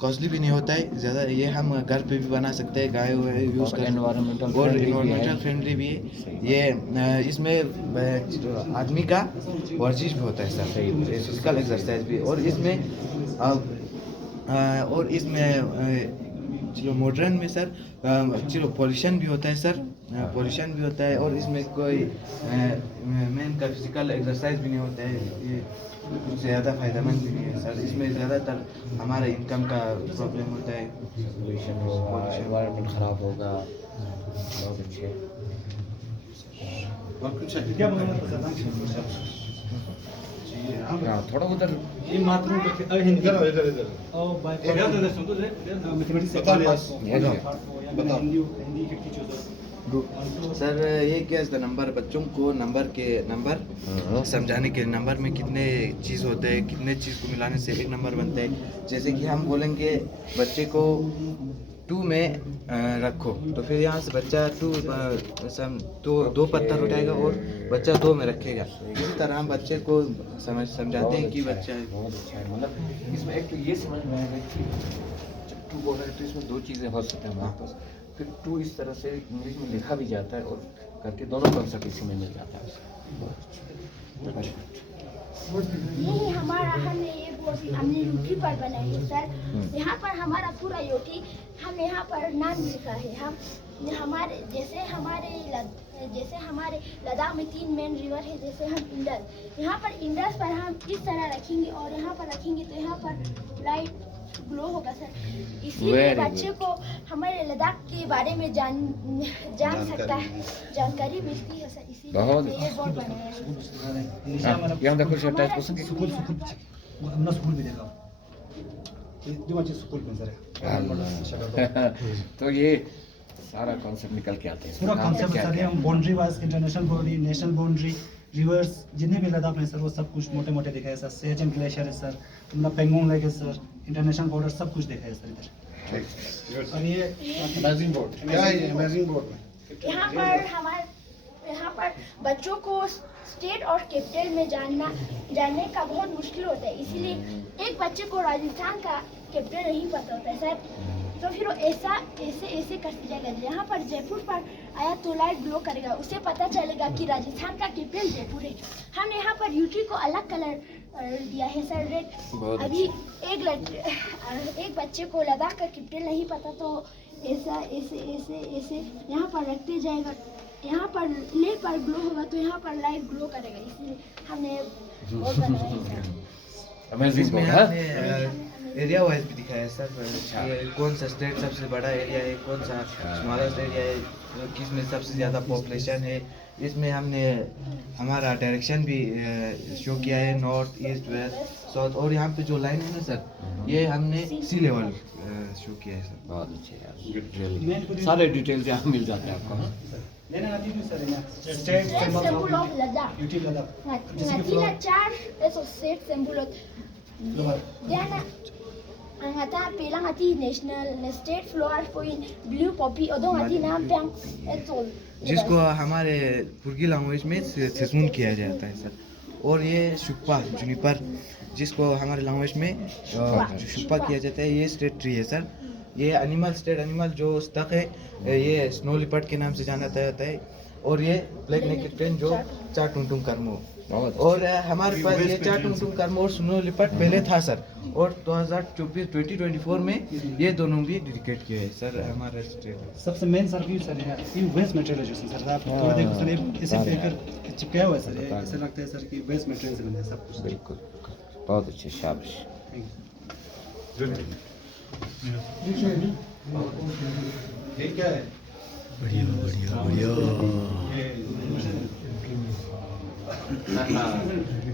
कॉस्टली भी नहीं होता है ज़्यादा, ये हम घर पे भी बना सकते हैं, गाय यूज़ कर, और इन्वायरमेंटल फ्रेंडली भी है ये। इसमें आदमी का वर्जिश भी होता है सर, फिजिकल एक्सरसाइज भी, और इसमें चलो मॉडर्न में सर चलो पॉल्यूशन भी होता है सर, पॉल्यूशन भी होता है, और इसमें कोई मेन का फिजिकल एक्सरसाइज भी नहीं होता है, ये कुछ ज़्यादा फ़ायदेमंद भी नहीं है सर। इसमें ज़्यादातर हमारा इनकम का प्रॉब्लम होता है, पोल्यूशन होगा, एनवायरनमेंट ख़राब होगा। बहुत अच्छे। और कुछ है क्या बोलना थोड़ा उधर ये मात्रों के हिंदी इधर इधर इधर और बाय मैथमेटिक्स से बताओ। हिंदी के टीचर्स सर ये क्या है नंबर, बच्चों को नंबर समझाने के नंबर में कितने चीज़ होते हैं, कितने चीज़ को मिलाने से एक नंबर बनता है। जैसे कि हम बोलेंगे बच्चे को 2 में रखो, तो फिर यहाँ से बच्चा 2 पत्थर उठाएगा और बच्चा 2 में रखेगा। इसी तरह हम बच्चे को समझाते हैं कि बच्चा बहुत अच्छा है। मतलब इसमें एक तो ये समझ में आएगा कि जब 2 बोल रहे हैं तो इसमें 2 चीज़ें हो सकती हैं हमारे पास। फिर 2 इस तरह से इंग्लिश में लिखा भी जाता है और करके दोनों कॉन्सेप्ट इसी में मिल जाता है। यही हमारा हमने ये हमने यूटी पर बनाई है सर। यहाँ पर हमारा पूरा यूटी हम यहाँ पर नाम लिखा है। हम हमारे जैसे हमारे लद्दाख में 3 मेन रिवर है, जैसे हम इंडस, यहाँ पर इंडस पर हम इस तरह रखेंगे और यहाँ पर रखेंगे तो यहाँ पर लाइट ग्लो होगा सर। इसीलिए बच्चे को हमारे लद्दाख के बारे में जान सकता है, जानकारी मिलती है सर। इसीलिए ये बोर्ड बनाया है। यहाँ देखो शर्ट पसंद है। स्कूल अपना स्कूल भी देखा जो बच्चे स्कूल में सर तो ये सारा कॉन्सेप्ट निकल के आते हैं। पूरा कॉन्सेप्ट सर हम boundary wise international boundary, national boundary, reverse जितने भी लद्दाख में सर वो सब कुछ मोटे मोटे देखा है सर। सेजन ग्लेशियर है सर, मतलब पेंगोंग लेक है सर, इंटरनेशनल बॉर्डर सब कुछ देखा है सर इधर। और ये अमेजिंग बोर्ड क्या है ये अमेजिंग बोर्ड में? यहाँ पर बच्चों को स्टेट और कैपिटल में जानने का बहुत मुश्किल होता है। इसीलिए एक बच्चे को राजस्थान का कैपिटल नहीं पता होता है सर, तो फिर वो ऐसे करते जाएगा। यहाँ पर जयपुर पर आया तो लाइट ग्लो करेगा, उसे पता चलेगा कि राजस्थान का कैपिटल जयपुर है। हमने यहाँ पर यूटी को अलग कलर दिया है सर, रेड। अभी एक बच्चे को लद्दाख का कैपिटल नहीं पता तो ऐसे यहाँ पर रखते जाएगा। यहाँ पर लेक पर ग्लो होगा तो यहाँ पर लाइट ग्लो करेगा, इसलिए हमने बहुत बनाया है सर। अमेजिंग इसमें बोर्ड हमने एरिया वाइज भी दिखाया है सर, कि कौन सा स्टेट सबसे बड़ा एरिया है, कौन सा स्मॉलेस्ट एरिया है, किस में सबसे ज़्यादा पॉपुलेशन है। इसमें हमने हमारा डायरेक्शन भी शो किया है, नॉर्थ ईस्ट वेस्ट साउथ। और यहाँ पे जो लाइन है ना सर, ये हमने सी लेवल शो किया है सर। बहुत अच्छे यार, सारे डिटेल्स यहाँ मिल जाते हैं आपको। लेना आती है सर यहाँ state symbol of Ladakh UT Ladakh ngatina 4 esos state symbol diana ngata pela ngati national state flower point blue poppy odong ngati नाम पे etol जिसको हमारे पुर्गी लैंग्वेज में सेसमून किया जाता है सर। और ये शुप्पा जुनिपर, जिसको हमारे लैंग्वेज में शुप्पा किया जाता है, ये स्टेट ट्री है सर। ये स्टेट एनिमल जो तक है, ये स्नो लिपर्ड के नाम से जाना जाता है। और ये ब्लैक नेकेड क्रेन जो चाटुंटुंग कर्मो। और हमारे पास ये चाटुंटुंग कर्मो और स्नो लिपर्ड पहले था सर, और 2024 में ये दोनों भी डेडिकेट किए हैं सर हमारे स्टेट। सबसे मेन सर व्यू सर है ये वेस्ट मटेरियल जो सर आप थोड़ा देखो सर, ये इसे पेकर चिपकाया हुआ है सर, ये ऐसा लगता है सर कि वेस्ट मटेरियल से बना है सब कुछ। बिल्कुल बहुत अच्छे, शाबाश। ये क्या है? बढ़िया बढ़िया बढ़िया।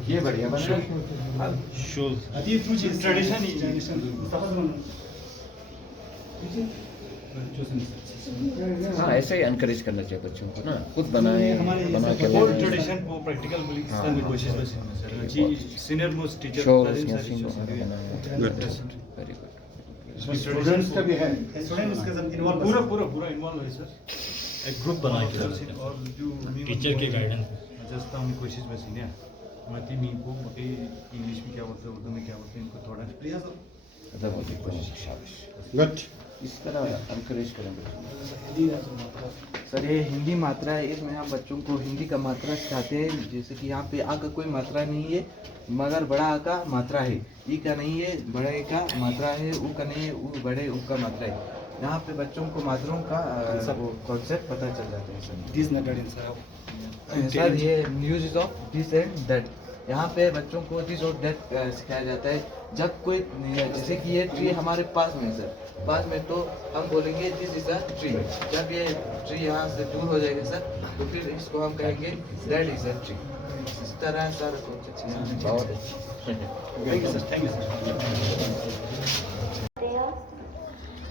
ये बढ़िया बना ये ट्रेडिशन ही हाँ ऐसे ही एनकरेज करना चाहिए बच्चों को ना, खुद बनाए बना के होल ट्रेडिशन को प्रैक्टिकल बोली की कोशिश बस जी senior most teacher very good students का भी है स्टूडेंट्स के साथ इन्वॉल्व पूरा इन्वॉल्व है सर एक ग्रुप बना के और जो टीचर के गाइडेंस जस्ट हम कोशिश में सीनियर मती मी को मती इंग्लिश में क्या बोलते हैं उर्दू में क्या बोलते हैं इनको थोड़ा प्रयास शाबाश गुड इस तरह एनकरेज करें सर ये हिंदी मात्रा है, इसमें हम बच्चों को हिंदी का मात्रा सिखाते हैं। जैसे कि यहाँ पे आ का कोई मात्रा नहीं है, मगर बड़ा आ का मात्रा है। ई का नहीं है, बड़े का मात्रा है। ऊ का नहीं है, ऊ बड़े ऊ का मात्रा है। यहाँ पे बच्चों को मात्राओं का कॉन्सेप्ट पता चल जाता है sir. This method in sir ये use of this and that, यहाँ पे बच्चों को दिस और दैट सिखाया जाता है। जब कोई जैसे कि ये ट्री हमारे पास में है सर, पास में, तो हम बोलेंगे दिस इज अ ट्री। जब ये ट्री यहाँ से दूर हो जाएगा सर, तो फिर इसको हम कहेंगे दैट इज अ ट्री। इस तरह सारा कॉन्सेप्ट बहुत अच्छा। थैंक यू सर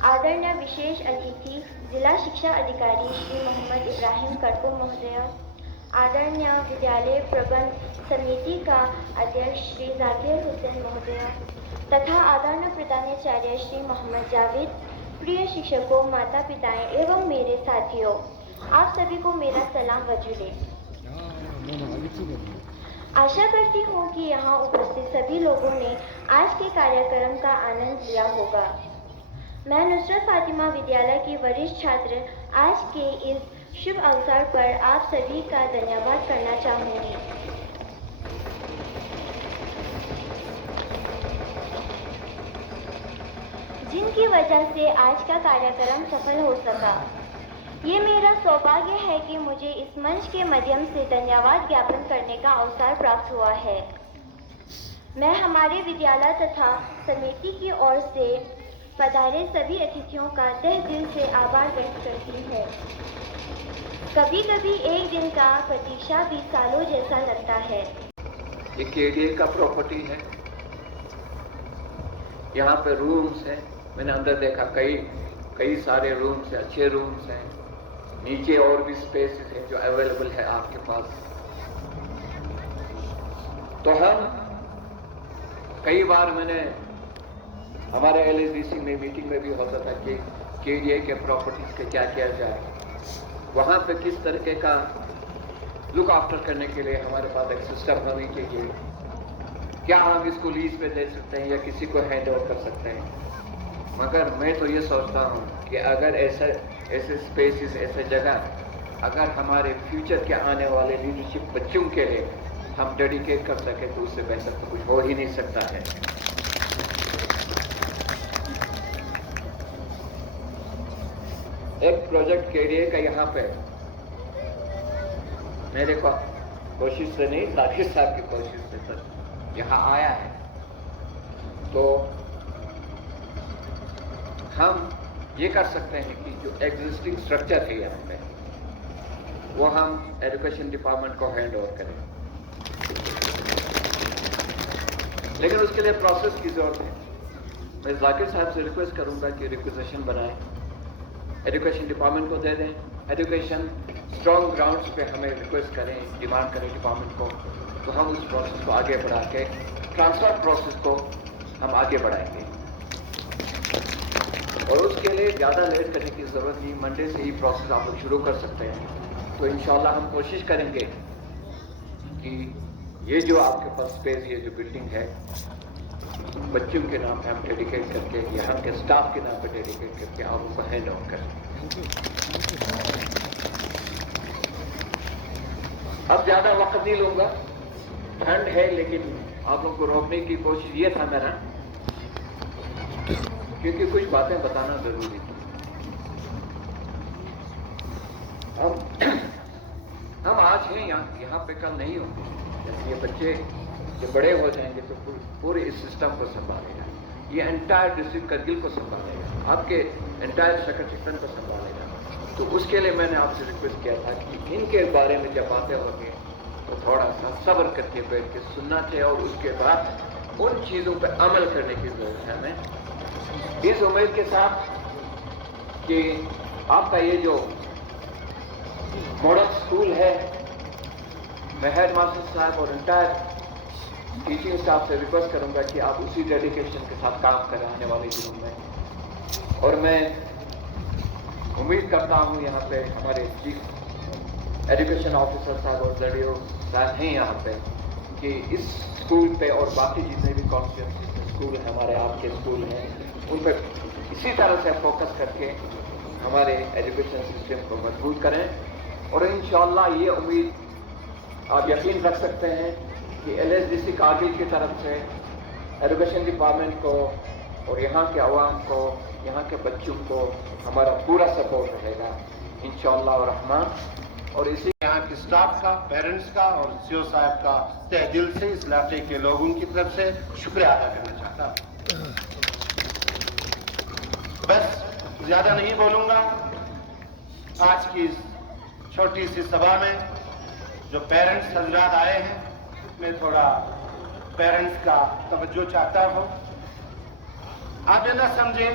आदरणीय विशेष अतिथि जिला शिक्षा अधिकारी श्री मोहम्मद इब्राहिम कड़को महोदय, आदरणीय विद्यालय प्रबंध समिति का अध्यक्ष श्री जाकिर हुसैन महोदय तथा आदरणीय प्रधानाचार्य श्री मोहम्मद जावेद, प्रिय शिक्षकों, माता पिताएं एवं मेरे साथियों, आप सभी को मेरा सलाम वजूदे। आशा करती हूँ कि यहाँ उपस्थित सभी लोगों ने आज के कार्यक्रम का आनंद लिया होगा। मैं नुसरत फातिमा विद्यालय की वरिष्ठ छात्र आज के इस शुभ अवसर पर आप सभी का धन्यवाद करना चाहूँगी। जिनकी वजह से आज का कार्यक्रम सफल हो सका। ये मेरा सौभाग्य है कि मुझे इस मंच के माध्यम से धन्यवाद ज्ञापन करने का अवसर प्राप्त हुआ है। मैं हमारे विद्यालय तथा समिति की ओर से पधारे सभी अतिथियों का तहे दिल से आभार व्यक्त करती हूँ। कभी कभी एक दिन का प्रतीक्षा भी सालों जैसा लगता है। ये केडीए का प्रॉपर्टी है, यहाँ पे रूम्स हैं। मैंने अंदर देखा कई सारे रूम्स हैं, अच्छे रूम्स हैं। नीचे और भी स्पेसेस हैं जो अवेलेबल है आपके पास। तो हम कई बार मैंने हमारे LSDC में मीटिंग में भी होता था कि केडीए के प्रॉपर्टीज के क्या किया जाए, वहाँ पे किस तरीके का लुक आफ्टर करने के लिए हमारे पास एक सिस्टम होनी चाहिए। क्या हम इसको लीज पे दे सकते हैं या किसी को हैंड ओवर कर सकते हैं। मगर मैं तो ये सोचता हूँ कि अगर ऐसे स्पेसेस, ऐसे जगह अगर हमारे फ्यूचर के आने वाले लीडरशिप बच्चों के लिए हम डेडिकेट कर सके तो उससे बेहतर तो कुछ हो ही नहीं सकता है। एक प्रोजेक्ट केडीए का यहाँ पे मेरे को कोशिश से नहीं, जाकिर साहब की कोशिश से सर यहाँ आया है। तो हम ये कर सकते हैं कि जो एग्जिस्टिंग स्ट्रक्चर है यहाँ पे वो हम एजुकेशन डिपार्टमेंट को हैंड ओवर करें। लेकिन उसके लिए प्रोसेस की जरूरत है। मैं जाकिर साहब से रिक्वेस्ट करूंगा कि रिक्वेजिशन बनाएं, एजुकेशन डिपार्टमेंट को दे दें। एजुकेशन स्ट्रॉन्ग ग्राउंड्स पे हमें रिक्वेस्ट करें, डिमांड करें डिपार्टमेंट को, तो हम उस प्रोसेस को आगे बढ़ा के ट्रांसफर प्रोसेस को हम आगे बढ़ाएंगे। और उसके लिए ज़्यादा लेट करने की ज़रूरत नहीं, मंडे से ही प्रोसेस आप लोग शुरू कर सकते हैं। तो इंशाल्लाह हम कोशिश करेंगे कि ये जो आपके पास स्पेस, ये जो बिल्डिंग है, बच्चों के नाम पे हम डेडिकेट करके, यहाँ के स्टाफ के नाम पे डेडिकेट करके आप उनको हैंड ओवर करें। अब ज़्यादा वक्त नहीं लूँगा, ठंड है, लेकिन आप लोगों को रोकने की कोशिश ये था मेरा, क्योंकि कुछ बातें बताना जरूरी थी। हम आज हैं यहाँ पे, कल नहीं होंगे। जैसे ये बच्चे जब बड़े हो जाएंगे तो पूरे इस सिस्टम को संभालेगा, ये एंटायर डिस्ट्रिक्ट करगिल को संभालेगा, आपके एंटायर सेक्रेटरीटन को संभालेगा। तो उसके लिए मैंने आपसे रिक्वेस्ट किया था कि इनके बारे में जब बातें होंगी तो थोड़ा सा सब्र करके बैठ के सुनना चाहिए और उसके बाद उन चीज़ों पर अमल करने की ज़रूरत है हमें, इस उम्मीद के साथ कि आपका ये जो मॉडल स्कूल है, मैं हेड मास्टर साहब और इंटायर टीचिंग स्टाफ से रिक्वेस्ट करूंगा कि आप उसी डेडिकेशन के साथ काम करें आने वाले दिनों में। और मैं उम्मीद करता हूं यहाँ पे हमारे चीफ एजुकेशन ऑफिसर साहब और ZDO साहब हैं यहाँ पे कि इस स्कूल पे और बाकी जितने भी कॉन्स्टिट्यूंसी स्कूल हैं, हमारे आपके स्कूल हैं, उन पर इसी तरह से फोकस करके हमारे एजुकेशन सिस्टम को मजबूत करें। और इंशाअल्लाह ये उम्मीद आप यकीन रख सकते हैं कि LSDC कारगिल की तरफ से एजुकेशन डिपार्टमेंट को और यहाँ के अवाम को, यहाँ के बच्चों को हमारा पूरा सपोर्ट रहेगा इंशाअल्लाह और रहमान। और इसी यहाँ के स्टाफ का, पेरेंट्स का और CO साहब का तहे दिल से इस इलाके के लोगों की तरफ से शुक्रिया अदा करना चाहता हूँ। बस ज़्यादा नहीं बोलूँगा। आज की इस छोटी सी सभा में जो पेरेंट्स हजरात आए हैं, मैं थोड़ा पेरेंट्स का तवज्जो चाहता हूँ। आप ये ना समझे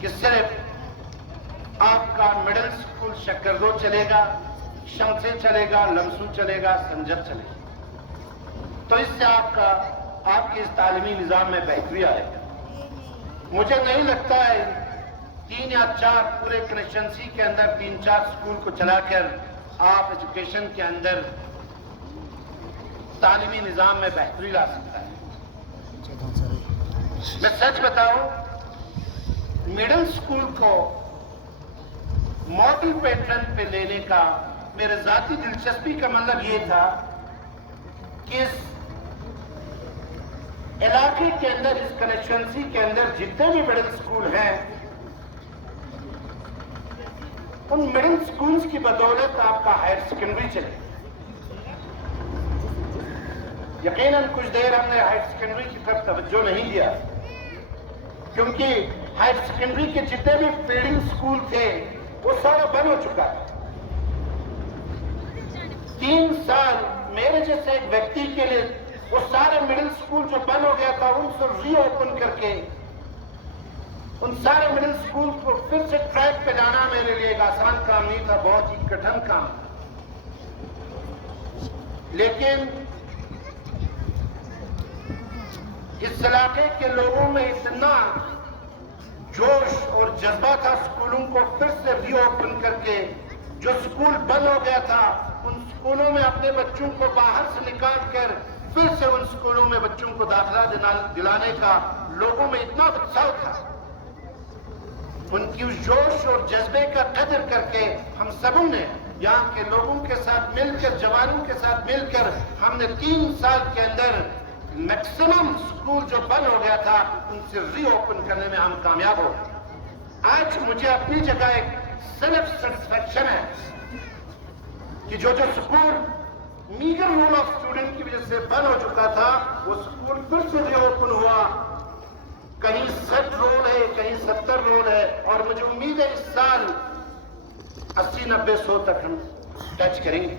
कि सिर्फ आपका मिडिल स्कूल शक्करदो चलेगा, शमसे चलेगा, लमसू चलेगा, संजर चलेगा, तो इससे आपके इस तालीमी निज़ाम में बेहतरी आएगा। मुझे नहीं लगता है 3 या 4 पूरे कनेक्शंसी के अंदर 3-4 स्कूल को चलाकर आप एजुकेशन के अंदर तालीमी निज़ाम में बेहतरी ला सकता है। मैं सच बताऊं, मिडिल स्कूल को मॉडल पैटर्न पे लेने का मेरे जाती दिलचस्पी का मतलब ये था कि इस इलाके के अंदर, इस कनेक्शंसी के अंदर जितने भी मिडिल स्कूल हैं, उन मिडिल स्कूल्स की बदौलत आपका हायर सेकेंडरी चले। यकीनन कुछ देर हमने हायर सेकेंडरी की तरफ तवज्जो नहीं दिया, क्योंकि हायर सेकेंडरी के जितने भी फीडिंग स्कूल थे वो सारा बंद हो चुका है। 3 साल मेरे जैसे एक व्यक्ति के लिए वो सारे मिडिल स्कूल जो बंद हो गया था उनको रीओपन करके उन सारे मिडिल स्कूल को फिर से ट्रैक पे लाना मेरे लिए एक आसान काम नहीं था, बहुत ही कठिन काम था। लेकिन इस इलाके के लोगों में इतना जोश और जज्बा था स्कूलों को फिर से रीओपन करके, जो स्कूल बंद हो गया था उन स्कूलों में अपने बच्चों को बाहर से निकाल कर फिर से उन स्कूलों में बच्चों को दाखिला दिलाने का लोगों में इतना उत्साह था। उनकी उस जोश और जज्बे का कदर करके हम सबों ने यहाँ के लोगों के साथ मिलकर, जवानों के साथ मिलकर, हमने 3 साल के अंदर मैक्सिमम स्कूल जो बंद हो गया था उनसे रीओपन करने में हम कामयाब हो गए। आज मुझे अपनी जगह एक सेल्फ सेटिस्फैक्शन है कि जो स्कूल मीगर रोल ऑफ स्टूडेंट की वजह से बंद हो चुका था वो स्कूल फिर से रीओपन हुआ। कहीं 60 रोल है, कहीं 70 रोल है, और मुझे उम्मीद है इस साल 80-90-100 तक हम टच करेंगे।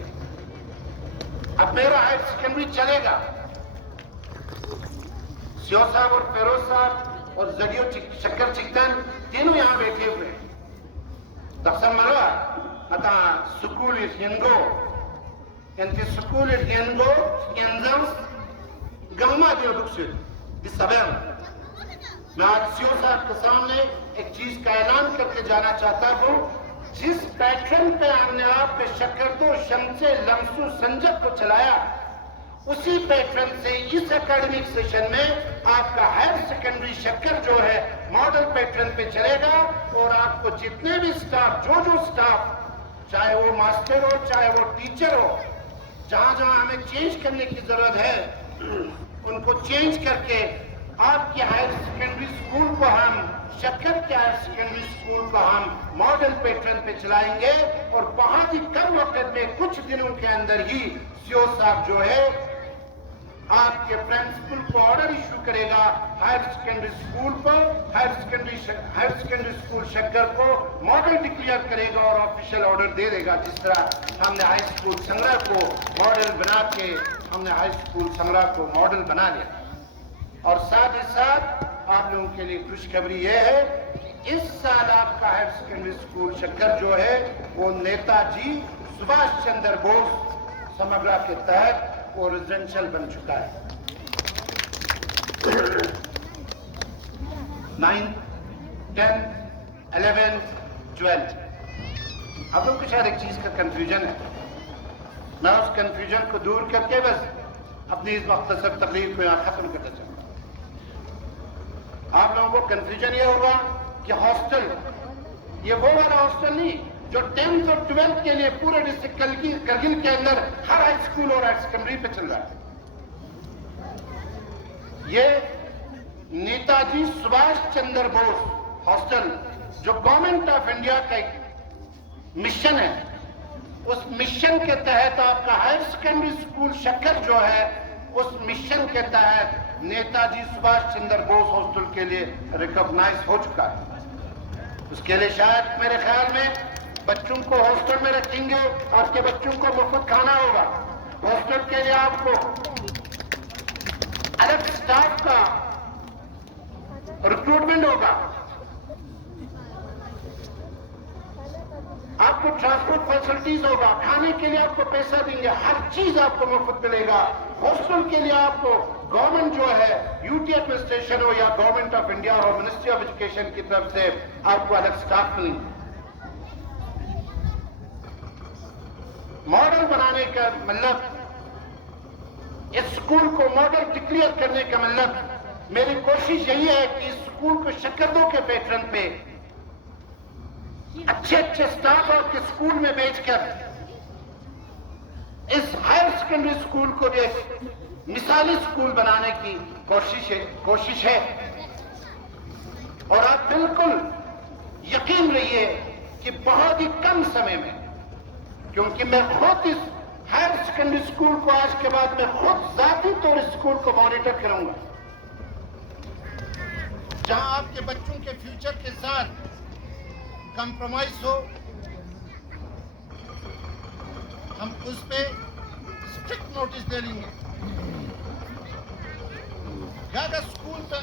अब मेरा हायर सेकेंडरी चलेगा। CO साहब और फेरोज साहब और ZDO शक्कर चिकन तीनों यहाँ बैठे हुए हैं। तक्सम मरा अता स्कूल हिंगो यांती स्कूल हिंगो यंजम्स गम्मा दियो दुक्सिल इस सबम। मैं आज CO साहब के सामने एक चीज का ऐलान करके जाना चाहता हूँ। जिस पैटर्न पे हमने आप पे शक्करदो, शमसे, लमसू, संजक को चलाया, उसी पैटर्न से इस एकेडमिक सेशन में आपका हायर सेकेंडरी शक्कर जो है मॉडल पैटर्न पे चलेगा। और आपको जितने भी स्टाफ, जो स्टाफ, चाहे वो मास्टर हो, चाहे वो टीचर हो, जहां जहां हमें चेंज करने की जरूरत है उनको चेंज करके आपके हायर सेकेंडरी स्कूल को हम, शक्कर के हायर सेकेंडरी स्कूल को हम मॉडल पैटर्न पे चलाएंगे। और बहुत ही कम वक्त में, कुछ दिनों के अंदर ही CO साहब जो है आपके प्रिंसिपल को ऑर्डर इशू करेगा हायर सेकेंडरी स्कूल पर, हायर सेकेंडरी स्कूल शक्कर को मॉडल डिक्लेयर करेगा और ऑफिशियल ऑर्डर दे देगा। जिस तरह हमने हाई स्कूल संग्रह को मॉडल बना के हमने हाई स्कूल संग्रह को मॉडल बना लिया। और साथ ही साथ आप लोगों के लिए खुशखबरी यह है कि इस साल आपका हायर सेकेंडरी स्कूल शक्कर जो है वो नेताजी सुभाष चंद्र बोस समग्रा के तहत वो रेजिडेंशियल बन चुका है। 9, 10, 11, 12 आप लोग को शायद एक चीज का कंफ्यूजन है। मैं उस कंफ्यूजन को दूर करके बस अपनी इस मुख्तसर तकरीर को यहाँ खत्म करना चाहूंगा। आप लोगों को कंफ्यूजन ये होगा कि हॉस्टल ये वो वाला हॉस्टल नहीं जो 10th और 12th के लिए पूरे डिस्ट्रिक्ट करगिल के अंदर हर हाई स्कूल और हायर सेकेंडरी पे चल रहा है। ये नेताजी सुभाष चंद्र बोस हॉस्टल जो गवर्नमेंट ऑफ इंडिया का एक मिशन है, उस मिशन के तहत आपका हायर सेकेंडरी स्कूल शक्कर जो है उस मिशन के तहत नेताजी सुभाष चंद्र बोस हॉस्टल के लिए रिकॉग्नाइज हो चुका है। उसके लिए शायद मेरे ख्याल में बच्चों को हॉस्टल में रखेंगे, आपके बच्चों को मुफ्त खाना होगा। हॉस्टल के लिए आपको अलग स्टाफ का रिक्रूटमेंट होगा, आपको ट्रांसपोर्ट फैसिलिटीज होगा, खाने के लिए आपको पैसा देंगे, हर चीज आपको मुफ्त मिलेगा। हॉस्टल के लिए आपको गवर्नमेंट जो है यूटी एडमिनिस्ट्रेशन हो या गवर्नमेंट ऑफ इंडिया हो मिनिस्ट्री ऑफ एजुकेशन की तरफ से आपको अलग स्टाफ मिलेंगे। मॉडल बनाने का मतलब, इस स्कूल को मॉडल डिक्लेयर करने का मतलब मेरी कोशिश यही है कि इस स्कूल को शक्करदों के पैटर्न पे अच्छे अच्छे स्टाफ आपके स्कूल में भेजकर इस हायर सेकेंडरी स्कूल को भी मिसाली स्कूल बनाने की कोशिश है। और आप बिल्कुल यकीन रहिए कि बहुत ही कम समय में, क्योंकि मैं खुद इस हायर सेकेंडरी स्कूल को आज के बाद मैं खुद जाती तौर इस स्कूल को मॉनिटर करूंगा, जहां आपके बच्चों के फ्यूचर के साथ कंप्रोमाइज हो, हम उस पे स्ट्रिक्ट नोटिस दे लेंगे। अगर स्कूल पर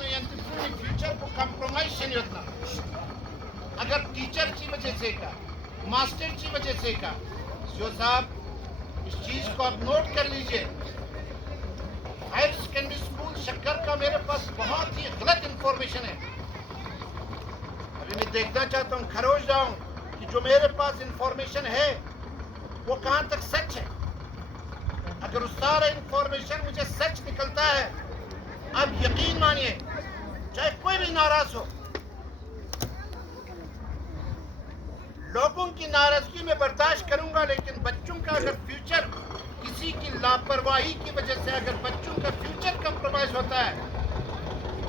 फ्यूचर को कंप्रोमाइज नहीं होता, अगर टीचर की वजह से का, मास्टर की वजह से का, जो साहब इस चीज को आप नोट कर लीजिए। हायर सेकेंडरी स्कूल शक्कर का मेरे पास बहुत ही गलत इंफॉर्मेशन है। अभी मैं देखना चाहता हूँ, खरोच जाऊं कि जो मेरे पास इंफॉर्मेशन है वो कहां तक सच है। अगर उस सारा इंफॉर्मेशन मुझे सच निकलता है, आप यकीन मानिए चाहे कोई भी नाराज हो, लोगों की नाराजगी में बर्दाश्त करूंगा, लेकिन बच्चों का अगर फ्यूचर किसी की लापरवाही की वजह से अगर बच्चों का फ्यूचर कंप्रोमाइज होता है,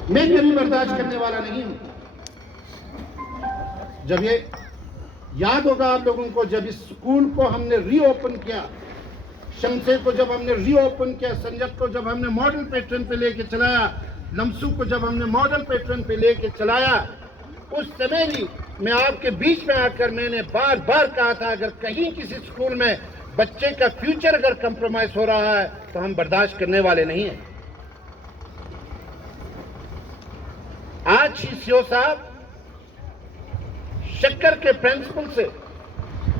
मैं कभी बर्दाश्त करने वाला नहीं हूं। जब ये याद होगा आप लोगों को, जब इस स्कूल को हमने रीओपन किया, शमसे को जब हमने रीओपन किया, संजत को जब हमने मॉडल पैटर्न पे लेके चलाया, लमसू को जब हमने मॉडल पैटर्न पे लेके चलाया, उस समय भी मैं आपके बीच में आकर मैंने बार बार कहा था, अगर कहीं किसी स्कूल में बच्चे का फ्यूचर अगर कंप्रोमाइज हो रहा है तो हम बर्दाश्त करने वाले नहीं हैं। आज ही सीओ साहब शक्कर के प्रिंसिपल से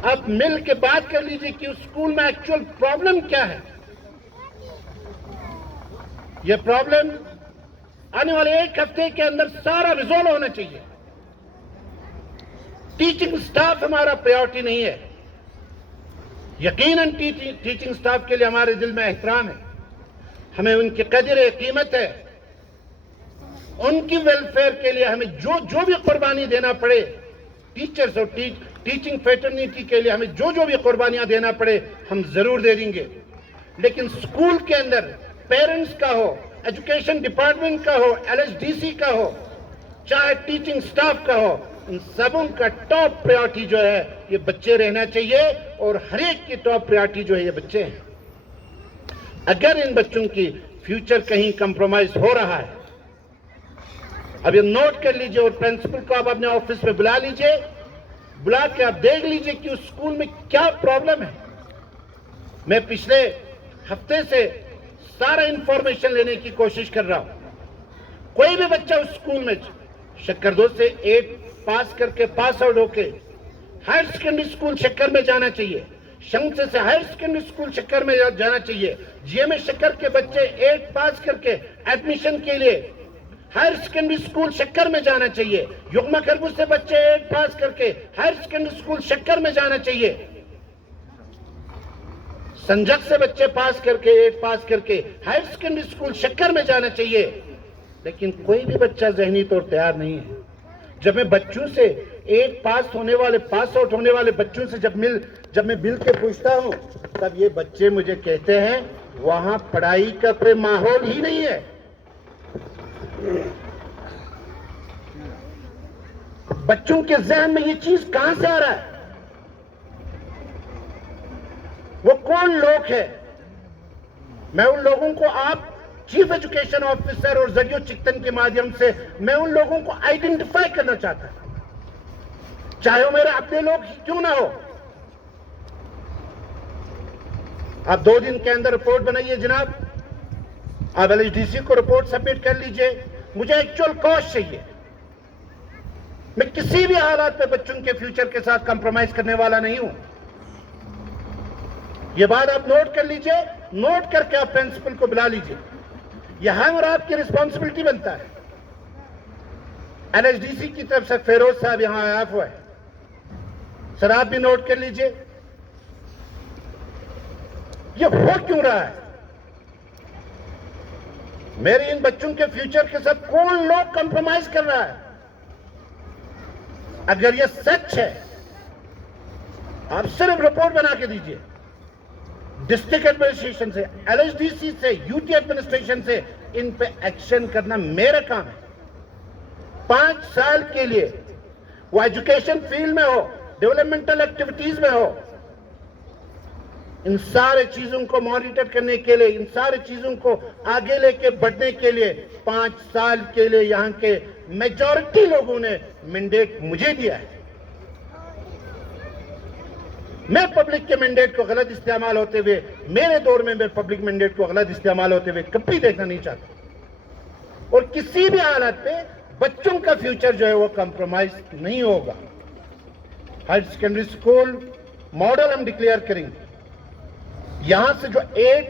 आप मिल के बात कर लीजिए कि उस स्कूल में एक्चुअल प्रॉब्लम क्या है। यह प्रॉब्लम आने वाले एक हफ्ते के अंदर सारा रिजॉल्व होना चाहिए। टीचिंग स्टाफ हमारा प्रायोरिटी नहीं है। यकीनन टीचिंग स्टाफ के लिए हमारे दिल में एहतराम है, हमें उनकी कदर है, कीमत है। उनकी वेलफेयर के लिए हमें जो भी कुर्बानी देना पड़े, टीचर्स और टीचिंग फैटर्निटी के लिए हमें जो भी कुर्बानियां देना पड़े हम जरूर दे देंगे। लेकिन स्कूल के अंदर पेरेंट्स का हो, एजुकेशन डिपार्टमेंट का हो, LSDC का हो, चाहे टीचिंग स्टाफ का हो, इन सबों का टॉप प्रायोरिटी जो है ये बच्चे रहना चाहिए, और हर एक की टॉप प्रायोरिटी जो है ये बच्चे हैं। अगर इन बच्चों की फ्यूचर कहीं कंप्रोमाइज हो रहा है। अब ये नोट कर लीजिए और प्रिंसिपल को आप अपने ऑफिस में बुला लीजिए, बुला के आप देख लीजिए कि उस स्कूल में क्या प्रॉब्लम है। मैं पिछले हफ्ते से सारा इंफॉर्मेशन लेने की कोशिश कर रहा हूं। कोई भी बच्चा उस स्कूल में शक्करदो से 8 पास करके पास आउट होके हायर सेकेंडरी स्कूल शक्कर में जाना चाहिए, शंसे से हायर सेकेंडरी स्कूल शक्कर में जाना चाहिए। जीएमएस शक्कर के बच्चे 8 पास करके एडमिशन के लिए हायर सेकेंडरी स्कूल शक्कर में जाना चाहिए। युग्मा खरबूज से बच्चे 8 पास करके हायर सेकेंडरी स्कूल शक्कर में जाना चाहिए। संजक से बच्चे पास करके 8 पास करके हायर सेकेंडरी स्कूल शक्कर में जाना चाहिए। लेकिन कोई भी बच्चा जहनी तौर तैयार नहीं है। जब मैं बच्चों से 8 पास होने वाले, पास आउट होने वाले बच्चों से जब मैं मिल के पूछता हूं, तब ये बच्चे मुझे कहते हैं वहां पढ़ाई का कोई माहौल ही नहीं है। बच्चों के जहन में ये चीज कहां से आ रहा है? वो कौन लोग है? मैं उन लोगों को, आप चीफ एजुकेशन ऑफिसर और जरियो चिकतन के माध्यम से मैं उन लोगों को आइडेंटिफाई करना चाहता हूं, चाहे वो मेरे अपने लोग ही क्यों ना हो। आप 2 दिन के अंदर रिपोर्ट बनाइए जनाब, आप एलएचडीसी को रिपोर्ट सबमिट कर लीजिए। मुझे एक्चुअल कॉस्ट चाहिए। मैं किसी भी हालात में बच्चों के फ्यूचर के साथ कंप्रोमाइज करने वाला नहीं हूं। यह बात आप नोट कर लीजिए, नोट करके आप प्रिंसिपल को बुला लीजिए। यहां और आपकी रिस्पॉन्सिबिलिटी बनता है। एलएचडीसी की तरफ से फेरोज साहब यहां आया हुआ है, सर आप भी नोट कर लीजिए। यह हो क्यों रहा है? मेरे इन बच्चों के फ्यूचर के साथ कौन लोग कंप्रोमाइज कर रहा है? अगर यह सच है, आप सिर्फ रिपोर्ट बना के दीजिए। डिस्ट्रिक्ट एडमिनिस्ट्रेशन से, एलएचडीसी से, यूटी एडमिनिस्ट्रेशन से इन पे एक्शन करना मेरा काम है। 5 साल के लिए वो एजुकेशन फील्ड में हो, डेवलपमेंटल एक्टिविटीज में हो, इन सारे चीजों को मॉनिटर करने के लिए, इन सारे चीजों को आगे लेके बढ़ने के लिए 5 साल के लिए यहां के मेजॉरिटी लोगों ने मैंडेट मुझे दिया है। मैं पब्लिक के मैंडेट को गलत इस्तेमाल होते हुए, मेरे दौर में मैं पब्लिक मैंडेट को गलत इस्तेमाल होते हुए कभी देखना नहीं चाहता। और किसी भी हालत पे बच्चों का फ्यूचर जो है वो कंप्रोमाइज नहीं होगा। हायर सेकेंडरी स्कूल मॉडल हम डिक्लेयर करेंगे। यहां से जो 8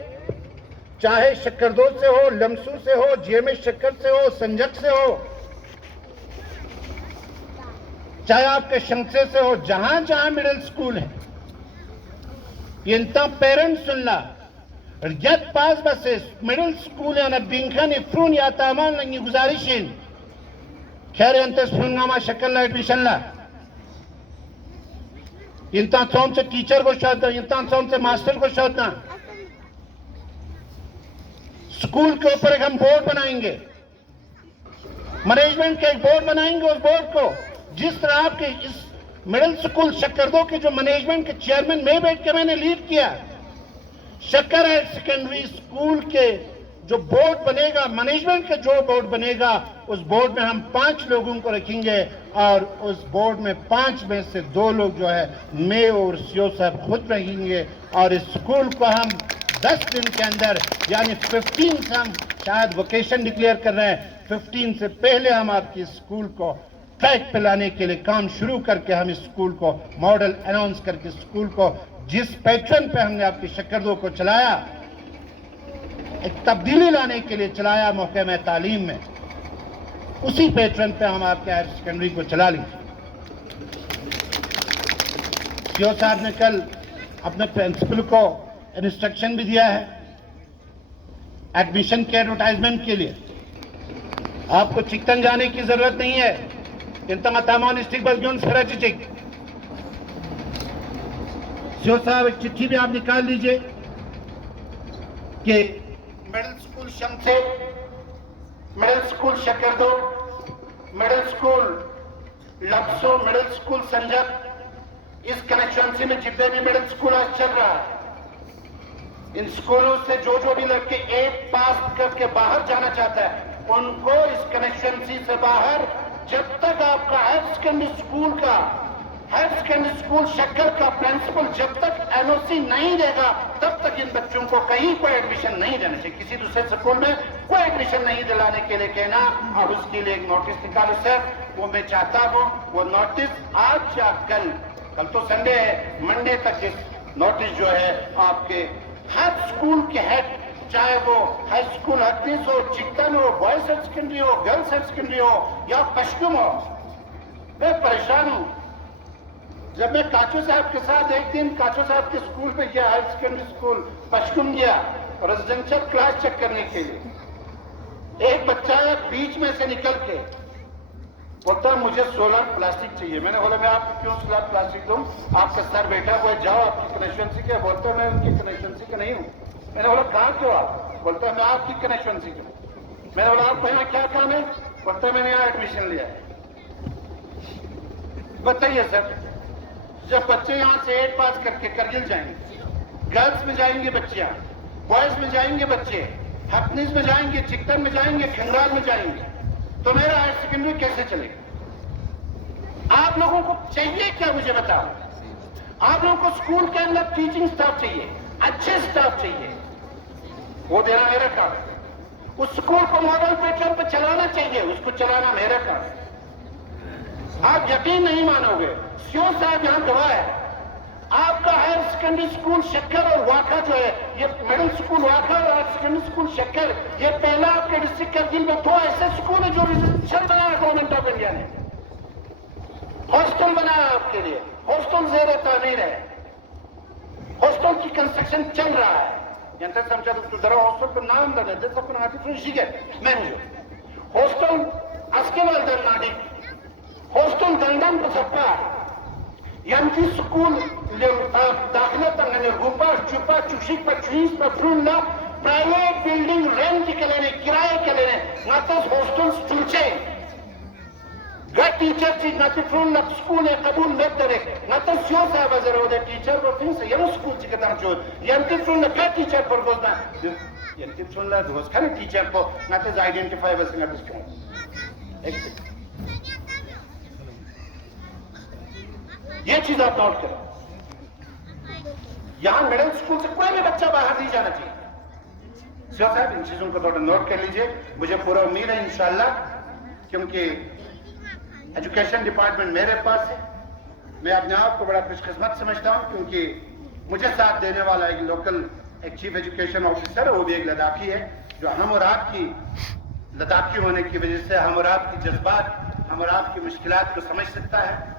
चाहे शक्करदो से हो, लमसू से हो, जीएमएस शक्कर से हो, संजक से हो, चाहे आपके शंसे से हो, जहां जहां मिडिल स्कूल है, इंता पेरेंट्स सुनला यद पास बसेस मिडिल स्कूल याना बिंखन फ्रून या तामान लंगी गुजारिश खैर अंतस फ्रूंगामा शक्ल एडमिशन ला इंता सोम से टीचर को शोधना, इंता सोम से मास्टर को शोधना। स्कूल के ऊपर एक हम बोर्ड बनाएंगे, मैनेजमेंट का एक बोर्ड बनाएंगे। उस बोर्ड को जिस तरह आपके इस मिडिल स्कूल शक्करदो के जो मैनेजमेंट के चेयरमैन में बैठ के मैंने लीड किया, शक्कर हायर सेकेंडरी स्कूल के जो बोर्ड बनेगा, मैनेजमेंट का जो बोर्ड बनेगा, उस बोर्ड में हम 5 लोगों को रखेंगे और उस बोर्ड में 5 में से 2 लोग जो है मैं और सीओ साहब खुद रहेंगे। और इस स्कूल को हम 10 दिन के अंदर यानी 15 से हम शायद वोकेशन डिक्लेयर कर रहे हैं, 15 से पहले हम आपकी स्कूल को ट्रैक पे लाने के लिए काम शुरू करके हम इस स्कूल को मॉडल अनाउंस करके स्कूल को जिस पैटर्न पे हमने आपकी शक्करदो को चलाया, एक तब्दीली लाने के लिए चलाया महकमा तालीम में, उसी पैटर्न पे हम आपके हायर सेकेंडरी को चला लेंगे। सीओ साहब ने कल अपने प्रिंसिपल को इंस्ट्रक्शन भी दिया है एडमिशन के एडवर्टाइजमेंट के लिए। आपको चिकतन जाने की जरूरत नहीं है। इंतमा तामान डिस्ट्रिक्ट बस जोन चिक सीओ साहब एक चिट्ठी भी आप निकाल लीजिए कि middle school Shamse, middle school Shakkardo, middle school Lakso, middle school Sanjak, इस कनेक्शन में जितने भी मिडिल स्कूल आज चल रहा है, इन स्कूलों से जो भी लड़के 8 पास करके बाहर जाना चाहता है उनको इस कनेक्शन से बाहर, जब तक आपका हायर सेकेंडरी स्कूल शक्कर का प्रिंसिपल जब तक एनओसी नहीं देगा तब तक इन बच्चों को कहीं कोई एडमिशन नहीं देना चाहिए। किसी दूसरे स्कूल में कोई एडमिशन नहीं दिलाने के लिए कहना और उसके लिए एक नोटिस निकालो सर। वो मैं चाहता हूँ वो नोटिस आज या कल तो संडे है, मंडे तक इस नोटिस जो है आपके हर स्कूल के हेड, चाहे वो हाई स्कूल हदनीस हो, चिकन हो, बॉयज हायर सेकेंडरी हो, गर्ल्स हायर सेकेंडरी हो या पश्चिम हो, मैं परेशान हूँ। जब मैं काचू साहब के साथ एक दिन काचू साहब के स्कूल पे गया, हायर सेकेंडरी स्कूल पश्चिम गया रेजिडेंशियल क्लास चेक करने के लिए, एक बच्चा बीच में से निकल के बोलता मुझे सोलर प्लास्टिक चाहिए। मैंने बोला मैं आपको क्यों सोलर प्लास्टिक दूं, आपका सर बेटा हुआ जाओ आपकी कनेक्शन के। बोलता मैं उनकी कनेक्शन का नहीं हूँ। मैंने बोला कहाँ क्यों आप? बोलता मैं आपकी कनेक्शन की हूँ। मैंने बोला आपको यहाँ क्या काम है? बोलता मैंने यहाँ एडमिशन लिया है। बताइए सर, जब बच्चे यहाँ से 8 पास करके करगिल जाएंगे, गर्ल्स में जाएंगे बच्चियां, बॉयज में जाएंगे बच्चे, हकनीस में जाएंगे, चिकन में जाएंगे, खंगाल में जाएंगे, तो मेरा हायर सेकेंडरी कैसे चलेगा? आप लोगों को चाहिए क्या मुझे बताओ? आप लोगों को स्कूल के अंदर टीचिंग स्टाफ चाहिए, अच्छे स्टाफ चाहिए, वो देना मेरा काम है। उस स्कूल को मॉडल पैटर्न पे चलाना चाहिए, उसको चलाना मेरा काम है। आप यकीन नहीं मानोगे, सीओ साहब यहां गवाह है, आपका हायर सेकेंडरी स्कूल शक्कर और वाखा जो है, ये मिडिल स्कूल वाखा और हायर सेकेंडरी स्कूल शक्कर, ये पहला आपके डिस्ट्रिक्ट करगिल में 2 ऐसे स्कूल है जो रजिस्ट्रेशन बनाया गवर्नमेंट ऑफ इंडिया ने, हॉस्टल बनाया आपके लिए, हॉस्टल ज़ेर तामीर है, हॉस्टल की कंस्ट्रक्शन चल रहा है। यांतर समझा तो जरा हॉस्टल का नाम दे दे सब ना आती फ्रेंड शिगे मैं हॉस्टल अस्केवाल दरनाडी हॉस्टल गंदम को सप्पा यांती स्कूल दाखिला तंगने गुपा चुपा चुशिक पर चुईस पर फ्रूला प्राइवेट बिल्डिंग रेंट के लेने किराए के लेने नातस हॉस्टल्स चुलचे गा टीचर ची नाती फ्रून ना स्कूल है कबूल न करे नातस सियो साहब जरा वो टीचर को फिर से यनो स्कूल ची कदम चोर यांती फ्रून ना गा टीचर पर गोजना यांती फ्रून ला रोज खाने टीचर को नातस आइडेंटिफाई बस ना डिस्काउंट ये चीज आप नोट करो। यहां मिडिल स्कूल से कोई भी बच्चा बाहर नहीं जाना चाहिए। सिया साहब इन चीजों को थोड़ा नोट कर लीजिए। मुझे पूरा उम्मीद है इंशाल्लाह, क्योंकि एजुकेशन डिपार्टमेंट मेरे पास है, मैं अपने आप को बड़ा खुशकिस्मत समझता हूं, क्योंकि मुझे साथ देने वाला एक लोकल एक चीफ एजुकेशन ऑफिसर है, वो भी एक लद्दाखी है, जो हम और आपकी लद्दाखी होने की वजह से हम और आपकी जज्बात, हम और आपकी मुश्किलात को समझ सकता है।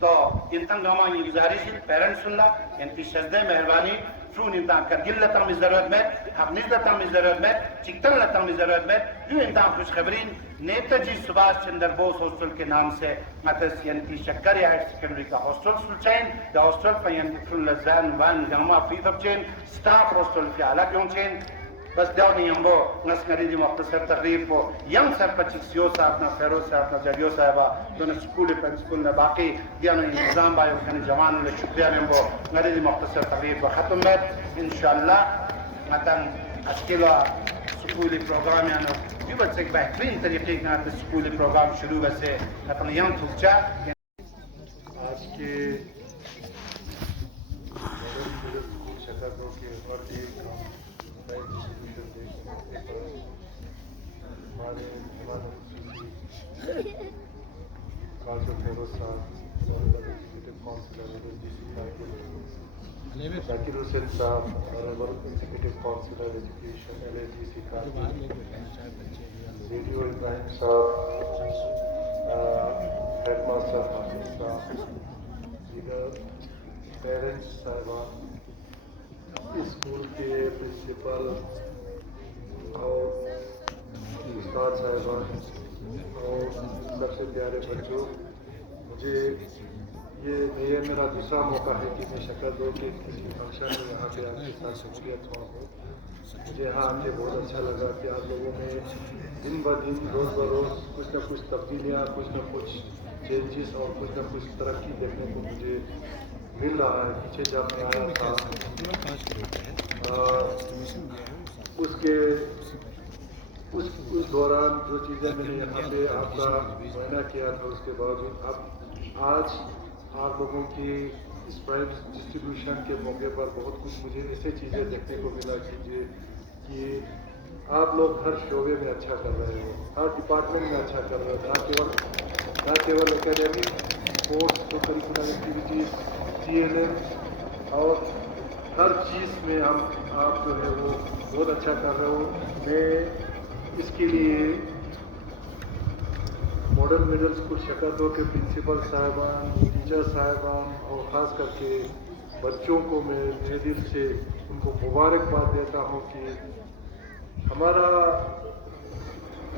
तो इंतन गामा ये गुजारिश है पेरेंट्स सुनना इनकी शजदे मेहरबानी फ्रून इंता करगिल लता में जरूरत में, हकनीस लता में जरूरत में, चिकन लता में जरूरत में, यूं इंता खुशखबरीन नेताजी सुभाष चंद्र बोस हॉस्टल के नाम से मतस यंती शक्कर हायर सेकेंडरी का हॉस्टल सुलचैन द हॉस्टल पर यंती फ्रून लजान वन गामा फीस ऑफ चेन स्टाफ हॉस्टल के अलग यों चेन बस दावनी हमबो नस्करी दी मुख्तसर तकरीर को यंग सर पचिक सियो साहब ना फेरोज साहब ना जरियो साहबा दोनों स्कूल पे स्कूल में बाकी दियानो इंतजाम बायो खाने जवान ले शुक्रिया हमबो नरी दी मुख्तसर तकरीर को खत्म में इंशाल्लाह मतन अस्किला स्कूली प्रोग्राम यानो ये बच्चे एक बेहतरीन तरीके का स्कूली प्रोग्राम शुरू वैसे अपन यंग थुचा आज के शतकों के और एक हमारे Zakir Hussain Saab, Executive Councillor Education, LAGC Radio Ibrahim Saab, Headmaster Hafiz Saab, Leader, Parents Sahiban, school के प्रिंसिपल और उस्ताद साहिबान और सबसे प्यारे बच्चों, मुझे ये मेरा दूसरा मौका है कि मैं शक्ल दो के किसी फंक्शन में यहाँ पे आपके साथ शमूलियत हुआ हूँ। मुझे यहाँ आके बहुत अच्छा लगा कि आप लोगों में दिन ब दिन रोज़ ब रोज़ कुछ न कुछ तब्दीलियाँ, कुछ न कुछ चेंजेस और कुछ न कुछ तरक्की देखने को मुझे मिल रहा है। पीछे जब मैं आया था उसके उस दौरान जो चीज़ें मैंने यहाँ पे आपका मुआयना किया था उसके बावजूद अब आज आप लोगों की इस प्राइज डिस्ट्रीब्यूशन के मौके पर बहुत कुछ मुझे ऐसे चीज़ें देखने को मिला कि आप लोग हर शोबे में अच्छा कर रहे हो, हर डिपार्टमेंट में अच्छा कर रहे हो, ना केवल एकेडमिक स्पोर्ट्स को करिकुलर एक्टिविटीज़ TLM और हर चीज़ में आप जो है वो बहुत अच्छा कर रहे हो। मैं इसके लिए मॉडल मिडिल स्कूल शकरदो के प्रिंसिपल साहिबान, टीचर साहिबान और ख़ास करके बच्चों को मैं मेरे दिल से उनको मुबारकबाद देता हूँ कि हमारा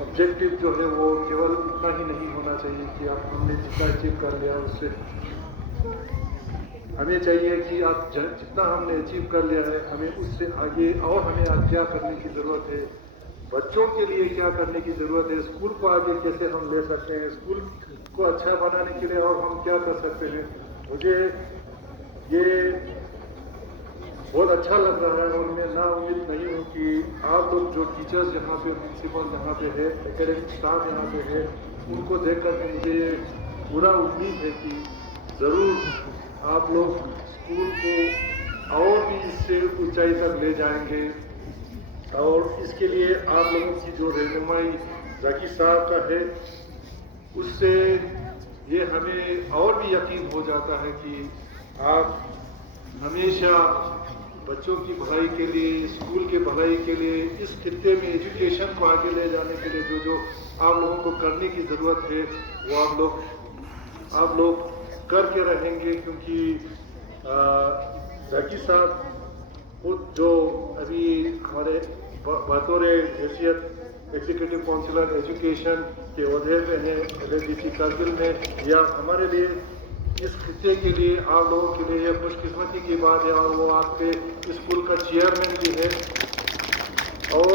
ऑब्जेक्टिव जो है वो केवल इतना ही नहीं होना चाहिए कि आप हमने जितना अचीव कर लिया उससे हमें चाहिए कि आप जितना हमने अचीव कर लिया है हमें उससे आगे और हमें आज क्या करने की ज़रूरत है, बच्चों के लिए क्या करने की ज़रूरत है, स्कूल को आगे कैसे हम ले सकते हैं, स्कूल को अच्छा बनाने के लिए और हम क्या कर सकते हैं। मुझे ये बहुत अच्छा लग रहा है और मैं ना उम्मीद नहीं हूँ कि आप लोग जो टीचर्स यहाँ पे, प्रिंसिपल यहाँ पे है, एकेडमिक स्टाफ यहाँ पे है, उनको देख कर मुझे पूरा उम्मीद है कि ज़रूर आप लोग स्कूल को और भी इससे ऊंचाई तक ले जाएंगे और इसके लिए आप लोगों की जो रहनुमाई जाकिर साहब का है उससे ये हमें और भी यकीन हो जाता है कि आप हमेशा बच्चों की भलाई के लिए, स्कूल के भलाई के लिए, इस खित्ते में एजुकेशन को आगे ले जाने के लिए जो आप लोगों को करने की ज़रूरत है वो आप लोग करके रहेंगे। क्योंकि जाकिर साहब खुद जो अभी हमारे बतौर हैसियत एग्जीक्यूटिव काउंसिलर एजुकेशन के ओहदे पे हैं LADC कारगिल में, या हमारे लिए इस खित्ते के लिए आप लोगों के लिए यह खुशकिस्मती की बात है और वो आपके स्कूल का चेयरमैन भी है। और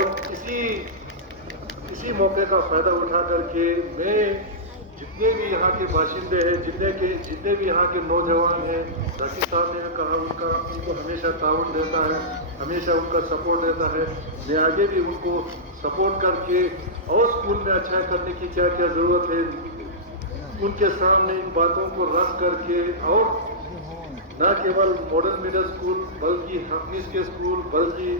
इसी मौके का फ़ायदा उठा करके मैं जितने भी यहाँ के बाशिंदे हैं, जितने भी यहाँ के नौजवान हैं, जाकिर साहब ने कहा उनको हमेशा ताउन देता है, हमेशा उनका सपोर्ट देता है। मैं आगे भी उनको सपोर्ट करके और स्कूल में अच्छा करने की क्या क्या ज़रूरत है उनके सामने इन बातों को रख करके, और न केवल मॉडल मिडिल स्कूल बल्कि हफीज़ के स्कूल, बल्कि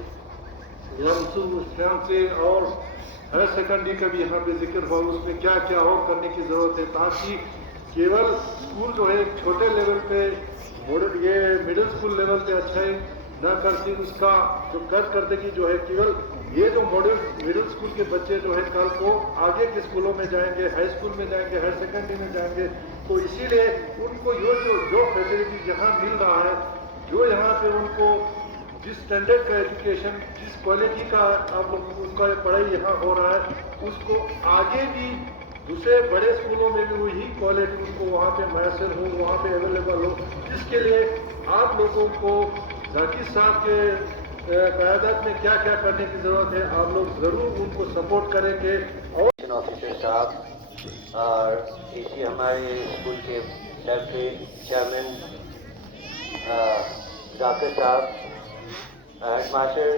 से और हायर सेकेंडरी का भी यहाँ पे जिक्र हुआ, उसमें क्या क्या और करने की ज़रूरत है ताकि केवल स्कूल जो है छोटे लेवल पे ये मिडिल स्कूल लेवल पे अच्छा है न करके उसका जो करदगी जो है केवल ये जो मॉडल मिडिल स्कूल के बच्चे जो है कल को आगे के स्कूलों में जाएंगे, हाई स्कूल में जाएंगे, हायर सेकेंडरी में जाएंगे, तो इसीलिए उनको जो फैसिलिटी यहाँ मिल रहा है, जो यहाँ पे उनको जिस स्टैंडर्ड का एजुकेशन, जिस क्वालिटी का आप लोग उनका पढ़ाई यहाँ हो रहा है, उसको आगे भी दूसरे बड़े स्कूलों में भी वही क्वालिटी उनको वहाँ पे मैसर हो, वहाँ पे अवेलेबल हो, जिसके लिए आप लोगों को जाकिर साहब के क़यादत में क्या क्या करने की ज़रूरत है, आप लोग ज़रूर उनको सपोर्ट करेंगे। और ऑफिसर साहब और इसी हमारे स्कूल के चेयरमैन जाकिर साहब, हेडमास्टर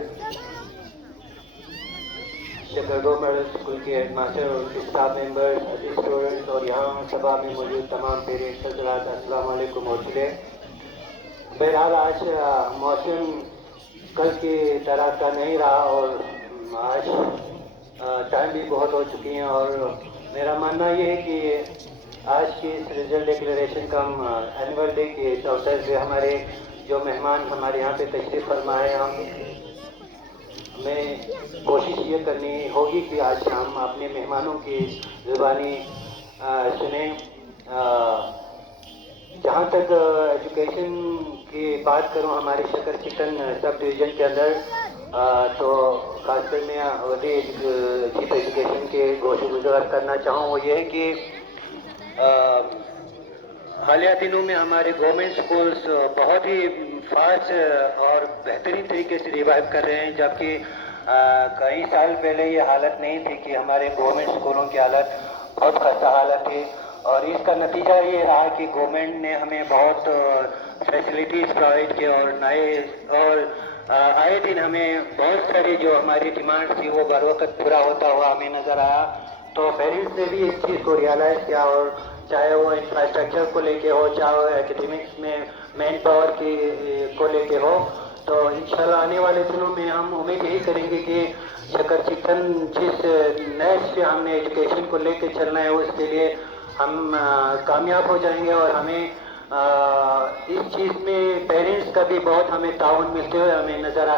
शकरदो मिडिल स्कूल के हेडमास्टर और उनके स्टाफ मेंबर्स, स्टूडेंट्स और यहाँ सभा में मौजूद तमाम पेरेंट्स हज़रात, अस्सलाम वालेकुम। हौसले बहरहाल आज मौसम कल की तरह का नहीं रहा और आज टाइम भी बहुत हो चुकी हैं और मेरा मानना ये है कि आज की इस रिजल्ट डिक्लेरेशन का एनुअल डे के अवसर से हमारे जो मेहमान हमारे यहाँ पे तशरीफ़ फरमाए, हमें कोशिश ये करनी होगी कि आज हम अपने मेहमानों की ज़ुबानी सुने। जहाँ तक एजुकेशन की बात करूँ हमारे शकर चिकन सब डिवीज़न के अंदर, तो खासकर मैं अवधि चीफ एजुकेशन के गोशुगुजार करना चाहूँ, वो ये है कि हालिया दिनों में हमारे गवर्नमेंट स्कूल्स बहुत ही फास्ट और बेहतरीन तरीके से रिवाइव कर रहे हैं, जबकि कई साल पहले ये हालत नहीं थी कि हमारे गवर्नमेंट स्कूलों की हालत बहुत खस्ता हालत थी। और इसका नतीजा ये रहा कि गवर्नमेंट ने हमें बहुत फैसिलिटीज़ प्रोवाइड किए और आए दिन हमें बहुत सारी जो हमारी डिमांड थी वो बर वक्त पूरा होता हुआ हमें नज़र आया। तो पेरेंट्स ने भी इस चीज़ को रियलाइज़ किया, और चाहे वो इंफ्रास्ट्रक्चर को लेके हो, चाहे वो एकेडमिक्स में मैन पावर को लेके हो। तो इंशाल्लाह आने वाले दिनों में हम उम्मीद यही करेंगे कि शक्कर चिकन जिस नए से हमने एजुकेशन को लेके चलना है उसके लिए हम कामयाब हो जाएंगे। और हमें इस चीज़ में पेरेंट्स का भी बहुत हमें ताउन मिलते हुए हमें नज़र आ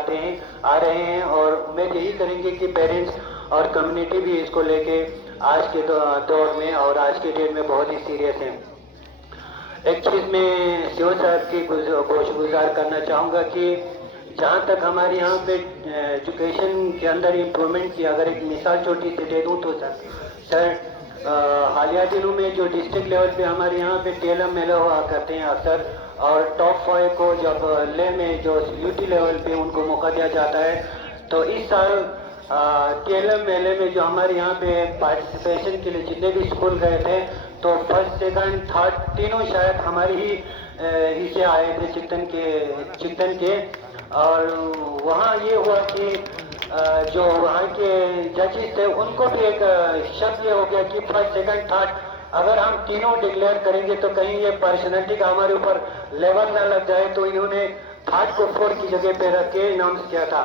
रहे हैं, और उम्मीद यही करेंगे कि पेरेंट्स और कम्युनिटी भी इसको लेके आज के दौर में और आज के डेट में बहुत ही सीरियस है। एक चीज़ मैं सीओ साहब की गुजार करना चाहूँगा कि जहाँ तक हमारे यहाँ पे एजुकेशन के अंदर इम्प्रूवमेंट की अगर एक मिसाल छोटी सी दे दूँ तो सर हालिया दिनों में जो डिस्ट्रिक्ट लेवल पे हमारे यहाँ पे टेलम मेले हुआ करते हैं अक्सर, और टॉप 5 को जब ले में जो यूटी लेवल पे उनको मौका दिया जाता है, तो इस साल टेलम मेले में जो हमारे यहाँ पे पार्टिसिपेशन के लिए जितने भी स्कूल गए थे तो फर्स्ट सेकंड थर्ड तीनों शायद हमारी ही से आए थे चिकन के। और वहाँ ये हुआ कि जो वहाँ के जजेस थे उनको भी एक शक ये हो गया कि फर्स्ट सेकंड थर्ड अगर हम तीनों डिक्लेयर करेंगे तो कहीं ये पर्सनैलिटी का हमारे ऊपर लेवल ना लग जाए, तो इन्होंने थर्ड को 4 की जगह पे रख के अनाउंस किया था।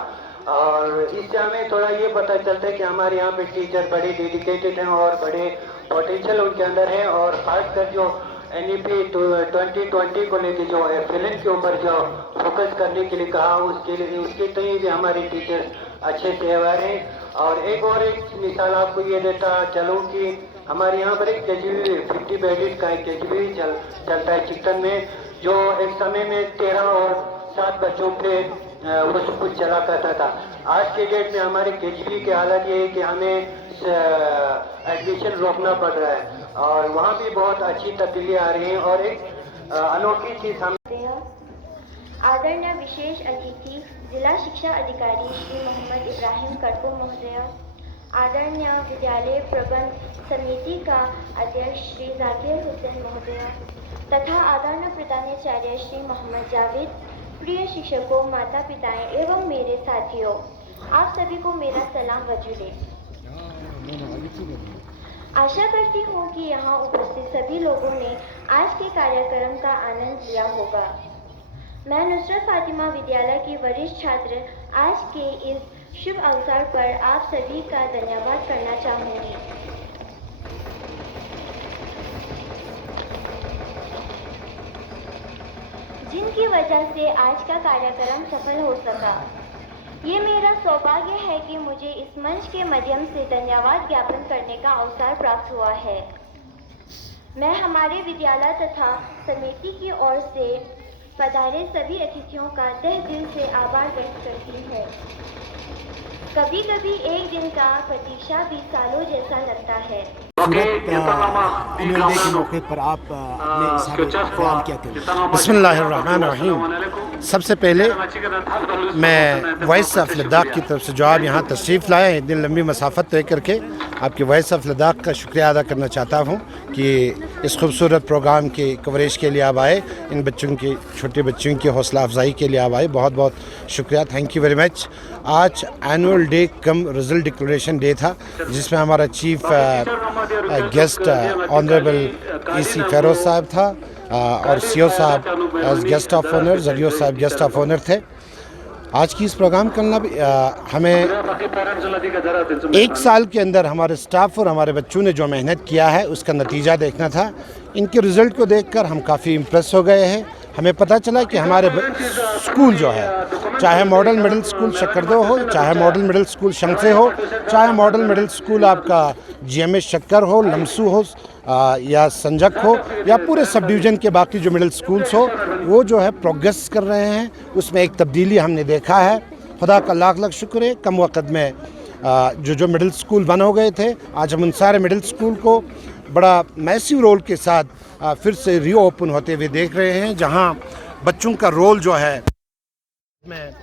और इससे हमें थोड़ा ये पता चलता है कि हमारे यहाँ पे टीचर बड़े डेडिकेटेड हैं और बड़े पोटेंशियल उनके अंदर है। और खासकर जो NEP 2020 को लेके जो फिल्म के ऊपर जो फोकस करने के लिए कहा उसके तय भी हमारे टीचर्स अच्छे से अवेयर हैं। और एक मिसाल आपको ये देता चलूँ कि हमारे यहाँ पर एक KGV 50 बेडेड का एक KGV चलता है चिकन में, जो एक समय में 13 और 7 बच्चों पे वो स्कूल चला करता था। आज के डेट में हमारे KGV की हालत ये है कि हमें एडमिशन रोकना पड़ रहा है, और वहाँ भी बहुत अच्छी तब्दीली आ रही है। और एक अनोखी चीज़ हम आदरणीय विशेष अतिथि जिला शिक्षा अधिकारी श्री मोहम्मद इब्राहिम कटको महोदय, आदरणीय विद्यालय प्रबंध समिति का अध्यक्ष श्री जाकिर हुसैन महोदय तथा आदरणीय प्रधानाचार्य श्री मोहम्मद जावेद, प्रिय शिक्षकों, माता पिताएं एवं मेरे साथियों, आप सभी को मेरा सलाम वजूदे। आशा करती हूँ कि यहाँ उपस्थित सभी लोगों ने आज के कार्यक्रम का आनंद लिया होगा। मैं नुसरत फातिमा विद्यालय की वरिष्ठ छात्र आज के इस शुभ अवसर पर आप सभी का धन्यवाद करना चाहूँगी। जिनकी वजह से आज का कार्यक्रम सफल हो सका। ये मेरा सौभाग्य है कि मुझे इस मंच के माध्यम से धन्यवाद ज्ञापन करने का अवसर प्राप्त हुआ है। मैं हमारे विद्यालय तथा समिति की ओर से पधारे सभी अतिथियों का तहे दिल से आभार व्यक्त करती हूँ। कभी कभी एक दिन का प्रतीक्षा भी सालों जैसा लगता है। एनुअल डे के मौके पर आप अपने ख्याल क्या करें? बिस्मिल्लाहिर्रहमानिर्रहीम। सबसे पहले मैं वॉइस ऑफ लद्दाख की तरफ से जो आप यहाँ तशरीफ़ लाए हैं इतनी लंबी मसाफत तय करके, आपकी वॉइस ऑफ लद्दाख का शुक्रिया अदा करना चाहता हूँ कि इस खूबसूरत प्रोग्राम की कवरेज के लिए आप आए, इन बच्चों की छोटे बच्चों की हौसला अफजाई के लिए आप आए, बहुत बहुत शुक्रिया, थैंक यू वेरी मच। आज एनुअल डे कम रिजल्ट डिक्लेरेशन डे था, जिसमें हमारा chief guest honourable EC Feroz साहब था और CO साहब एज गेस्ट ऑफ ऑनर, जरियो साहब गेस्ट ऑफ ऑनर थे। आज की इस प्रोग्राम करना भी हमें 1 साल के अंदर हमारे स्टाफ और हमारे बच्चों ने जो मेहनत किया है उसका नतीजा देखना था। इनके रिज़ल्ट को देखकर हम काफ़ी इम्प्रेस हो गए हैं। हमें पता चला कि हमारे स्कूल जो है, चाहे मॉडल मिडिल स्कूल शक्करदो हो, चाहे मॉडल मिडिल स्कूल शंसे हो, चाहे मॉडल मिडिल स्कूल आपका GMS शक्कर हो, लमसू हो या संजक हो, या पूरे सब डिवीज़न के बाकी जो मिडिल स्कूल्स हो, वो जो है प्रोग्रेस कर रहे हैं। उसमें एक तब्दीली हमने देखा है। खुदा का लाख लाख शुक्र है। कम वक्त में जो मिडिल स्कूल बंद हो गए थे, आज हम उन सारे मिडिल स्कूल को बड़ा मैसिव रोल के साथ फिर से रीओपन होते हुए देख रहे हैं, जहां बच्चों का रोल जो है में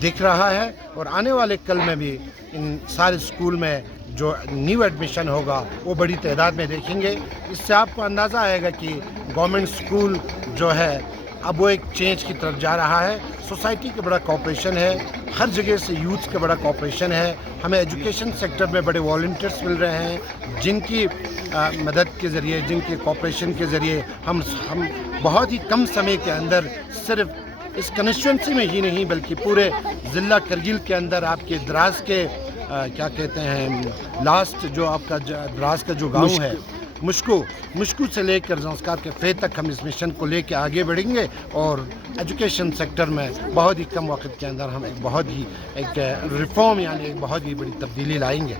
दिख रहा है। और आने वाले कल में भी इन सारे स्कूल में जो न्यू एडमिशन होगा वो बड़ी तादाद में देखेंगे। इससे आपको अंदाज़ा आएगा कि गवर्नमेंट स्कूल जो है अब वो एक चेंज की तरफ जा रहा है। सोसाइटी का बड़ा कॉपरेशन है, हर जगह से यूथ का बड़ा कॉपरेशन है। हमें एजुकेशन सेक्टर में बड़े वॉलंटियर्स मिल रहे हैं जिनकी मदद के ज़रिए, जिनके कॉपरेशन के ज़रिए हम बहुत ही कम समय के अंदर सिर्फ इस कंस्टिट्यूंसी में ही नहीं बल्कि पूरे ज़िला करगिल के अंदर आपके द्रास के क्या कहते हैं लास्ट जो आपका द्रास का जो गांव है मुश्कू से लेकर ज़ंस्कार के फे तक हम इस मिशन को लेकर आगे बढ़ेंगे और एजुकेशन सेक्टर में बहुत ही कम वक्त के अंदर हम एक रिफॉर्म यानी एक बहुत ही बड़ी तब्दीली लाएंगे।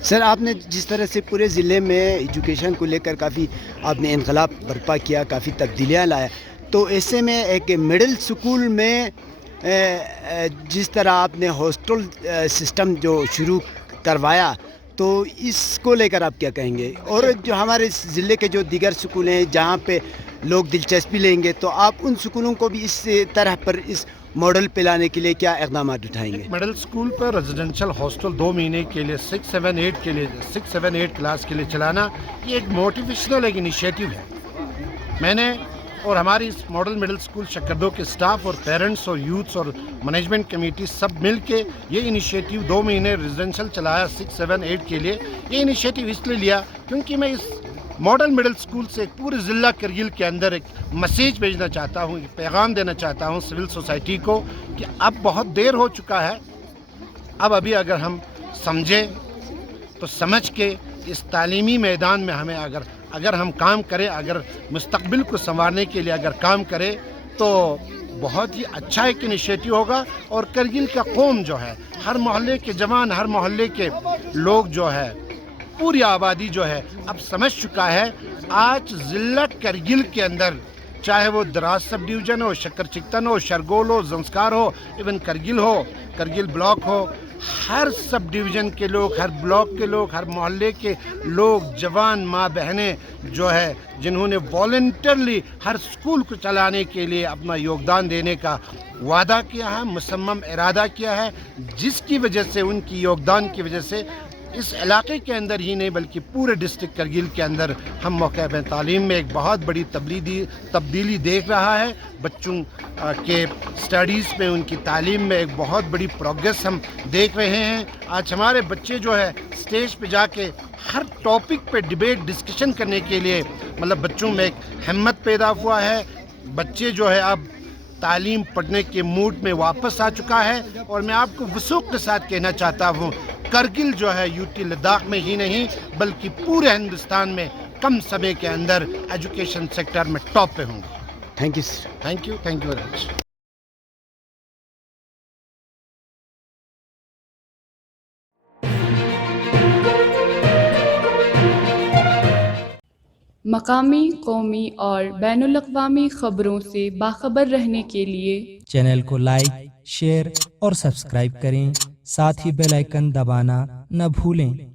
सर, आपने जिस तरह से पूरे ज़िले में एजुकेशन को लेकर काफ़ी आपने इनकलाब बर्पा किया, काफ़ी तब्दीलियाँ लाया, तो ऐसे में एक मिडिल स्कूल में जिस तरह आपने हॉस्टल सिस्टम जो शुरू करवाया, तो इसको लेकर आप क्या कहेंगे? और जो हमारे ज़िले के जो दीगर स्कूल हैं जहाँ पे लोग दिलचस्पी लेंगे, तो आप उन स्कूलों को भी इस तरह पर इस मॉडल पे लाने के लिए क्या इक़दाम उठाएंगे? मिडिल स्कूल पर रेजिडेंशियल हॉस्टल 2 महीने के लिए 6, 7, 8 क्लास के लिए चलाना, ये एक मोटिवेशनल एक इनिशिएटिव है। मैंने और हमारी इस मॉडल मिडिल स्कूल शक्करदो के स्टाफ और पेरेंट्स और यूथ्स और मैनेजमेंट कमेटी सब मिल के ये इनिशिएटिव 2 महीने रेजिडेंशियल चलाया 6, 7, 8 के लिए। ये इनिशिएटिव इसलिए लिया क्योंकि मैं इस मॉडल मिडिल स्कूल से पूरे ज़िला करगिल के अंदर एक मैसेज भेजना चाहता हूँ, एक पैगाम देना चाहता हूँ सिविल सोसाइटी को कि अब बहुत देर हो चुका है। अब अभी अगर हम समझें तो समझ के इस तालीमी मैदान में हमें अगर हम काम करें, अगर मुस्तकबिल को संवारने के लिए अगर काम करें तो बहुत ही अच्छा एक इनिशिएटिव होगा। और करगिल का कौम जो है, हर मोहल्ले के जवान, हर मोहल्ले के लोग जो है, पूरी आबादी जो है अब समझ चुका है। आज ज़िला करगिल के अंदर चाहे वो द्रास सब डिवीज़न हो, शक्कर चिकतन हो, शरगोल हो, ज़ंस्कार हो, इवन करगिल हो, करगिल ब्लॉक हो, हर सब डिवीज़न के लोग, हर ब्लॉक के लोग, हर मोहल्ले के लोग, जवान माँ बहनें जो है जिन्होंने वॉलंटियरली हर स्कूल को चलाने के लिए अपना योगदान देने का वादा किया है, मुसम्मम इरादा किया है, जिसकी वजह से, उनकी योगदान की वजह से इस इलाके के अंदर ही नहीं बल्कि पूरे डिस्ट्रिक्ट करगिल के अंदर हम मौके पर तालीम में एक बहुत बड़ी तब्दीली देख रहा है। बच्चों के स्टडीज़ में, उनकी तालीम में एक बहुत बड़ी प्रोग्रेस हम देख रहे हैं। आज हमारे बच्चे जो है स्टेज पे जाके हर टॉपिक पे डिबेट डिस्कशन करने के लिए, मतलब बच्चों में एक हिम्मत पैदा हुआ है। बच्चे जो है अब तालीम पढ़ने के मूड में वापस आ चुका है। और मैं आपको वसूख के साथ कहना चाहता हूँ, करगिल जो है यूटी लद्दाख में ही नहीं बल्कि पूरे हिंदुस्तान में कम समय के अंदर एजुकेशन सेक्टर में टॉप पे होंगे। Thank you very much. मकामी, कौमी और बैनुल-अक़वामी ख़बरों से बाखबर रहने के लिए चैनल को लाइक, शेयर और सब्सक्राइब करें। साथ ही बेल आइकन दबाना न भूलें।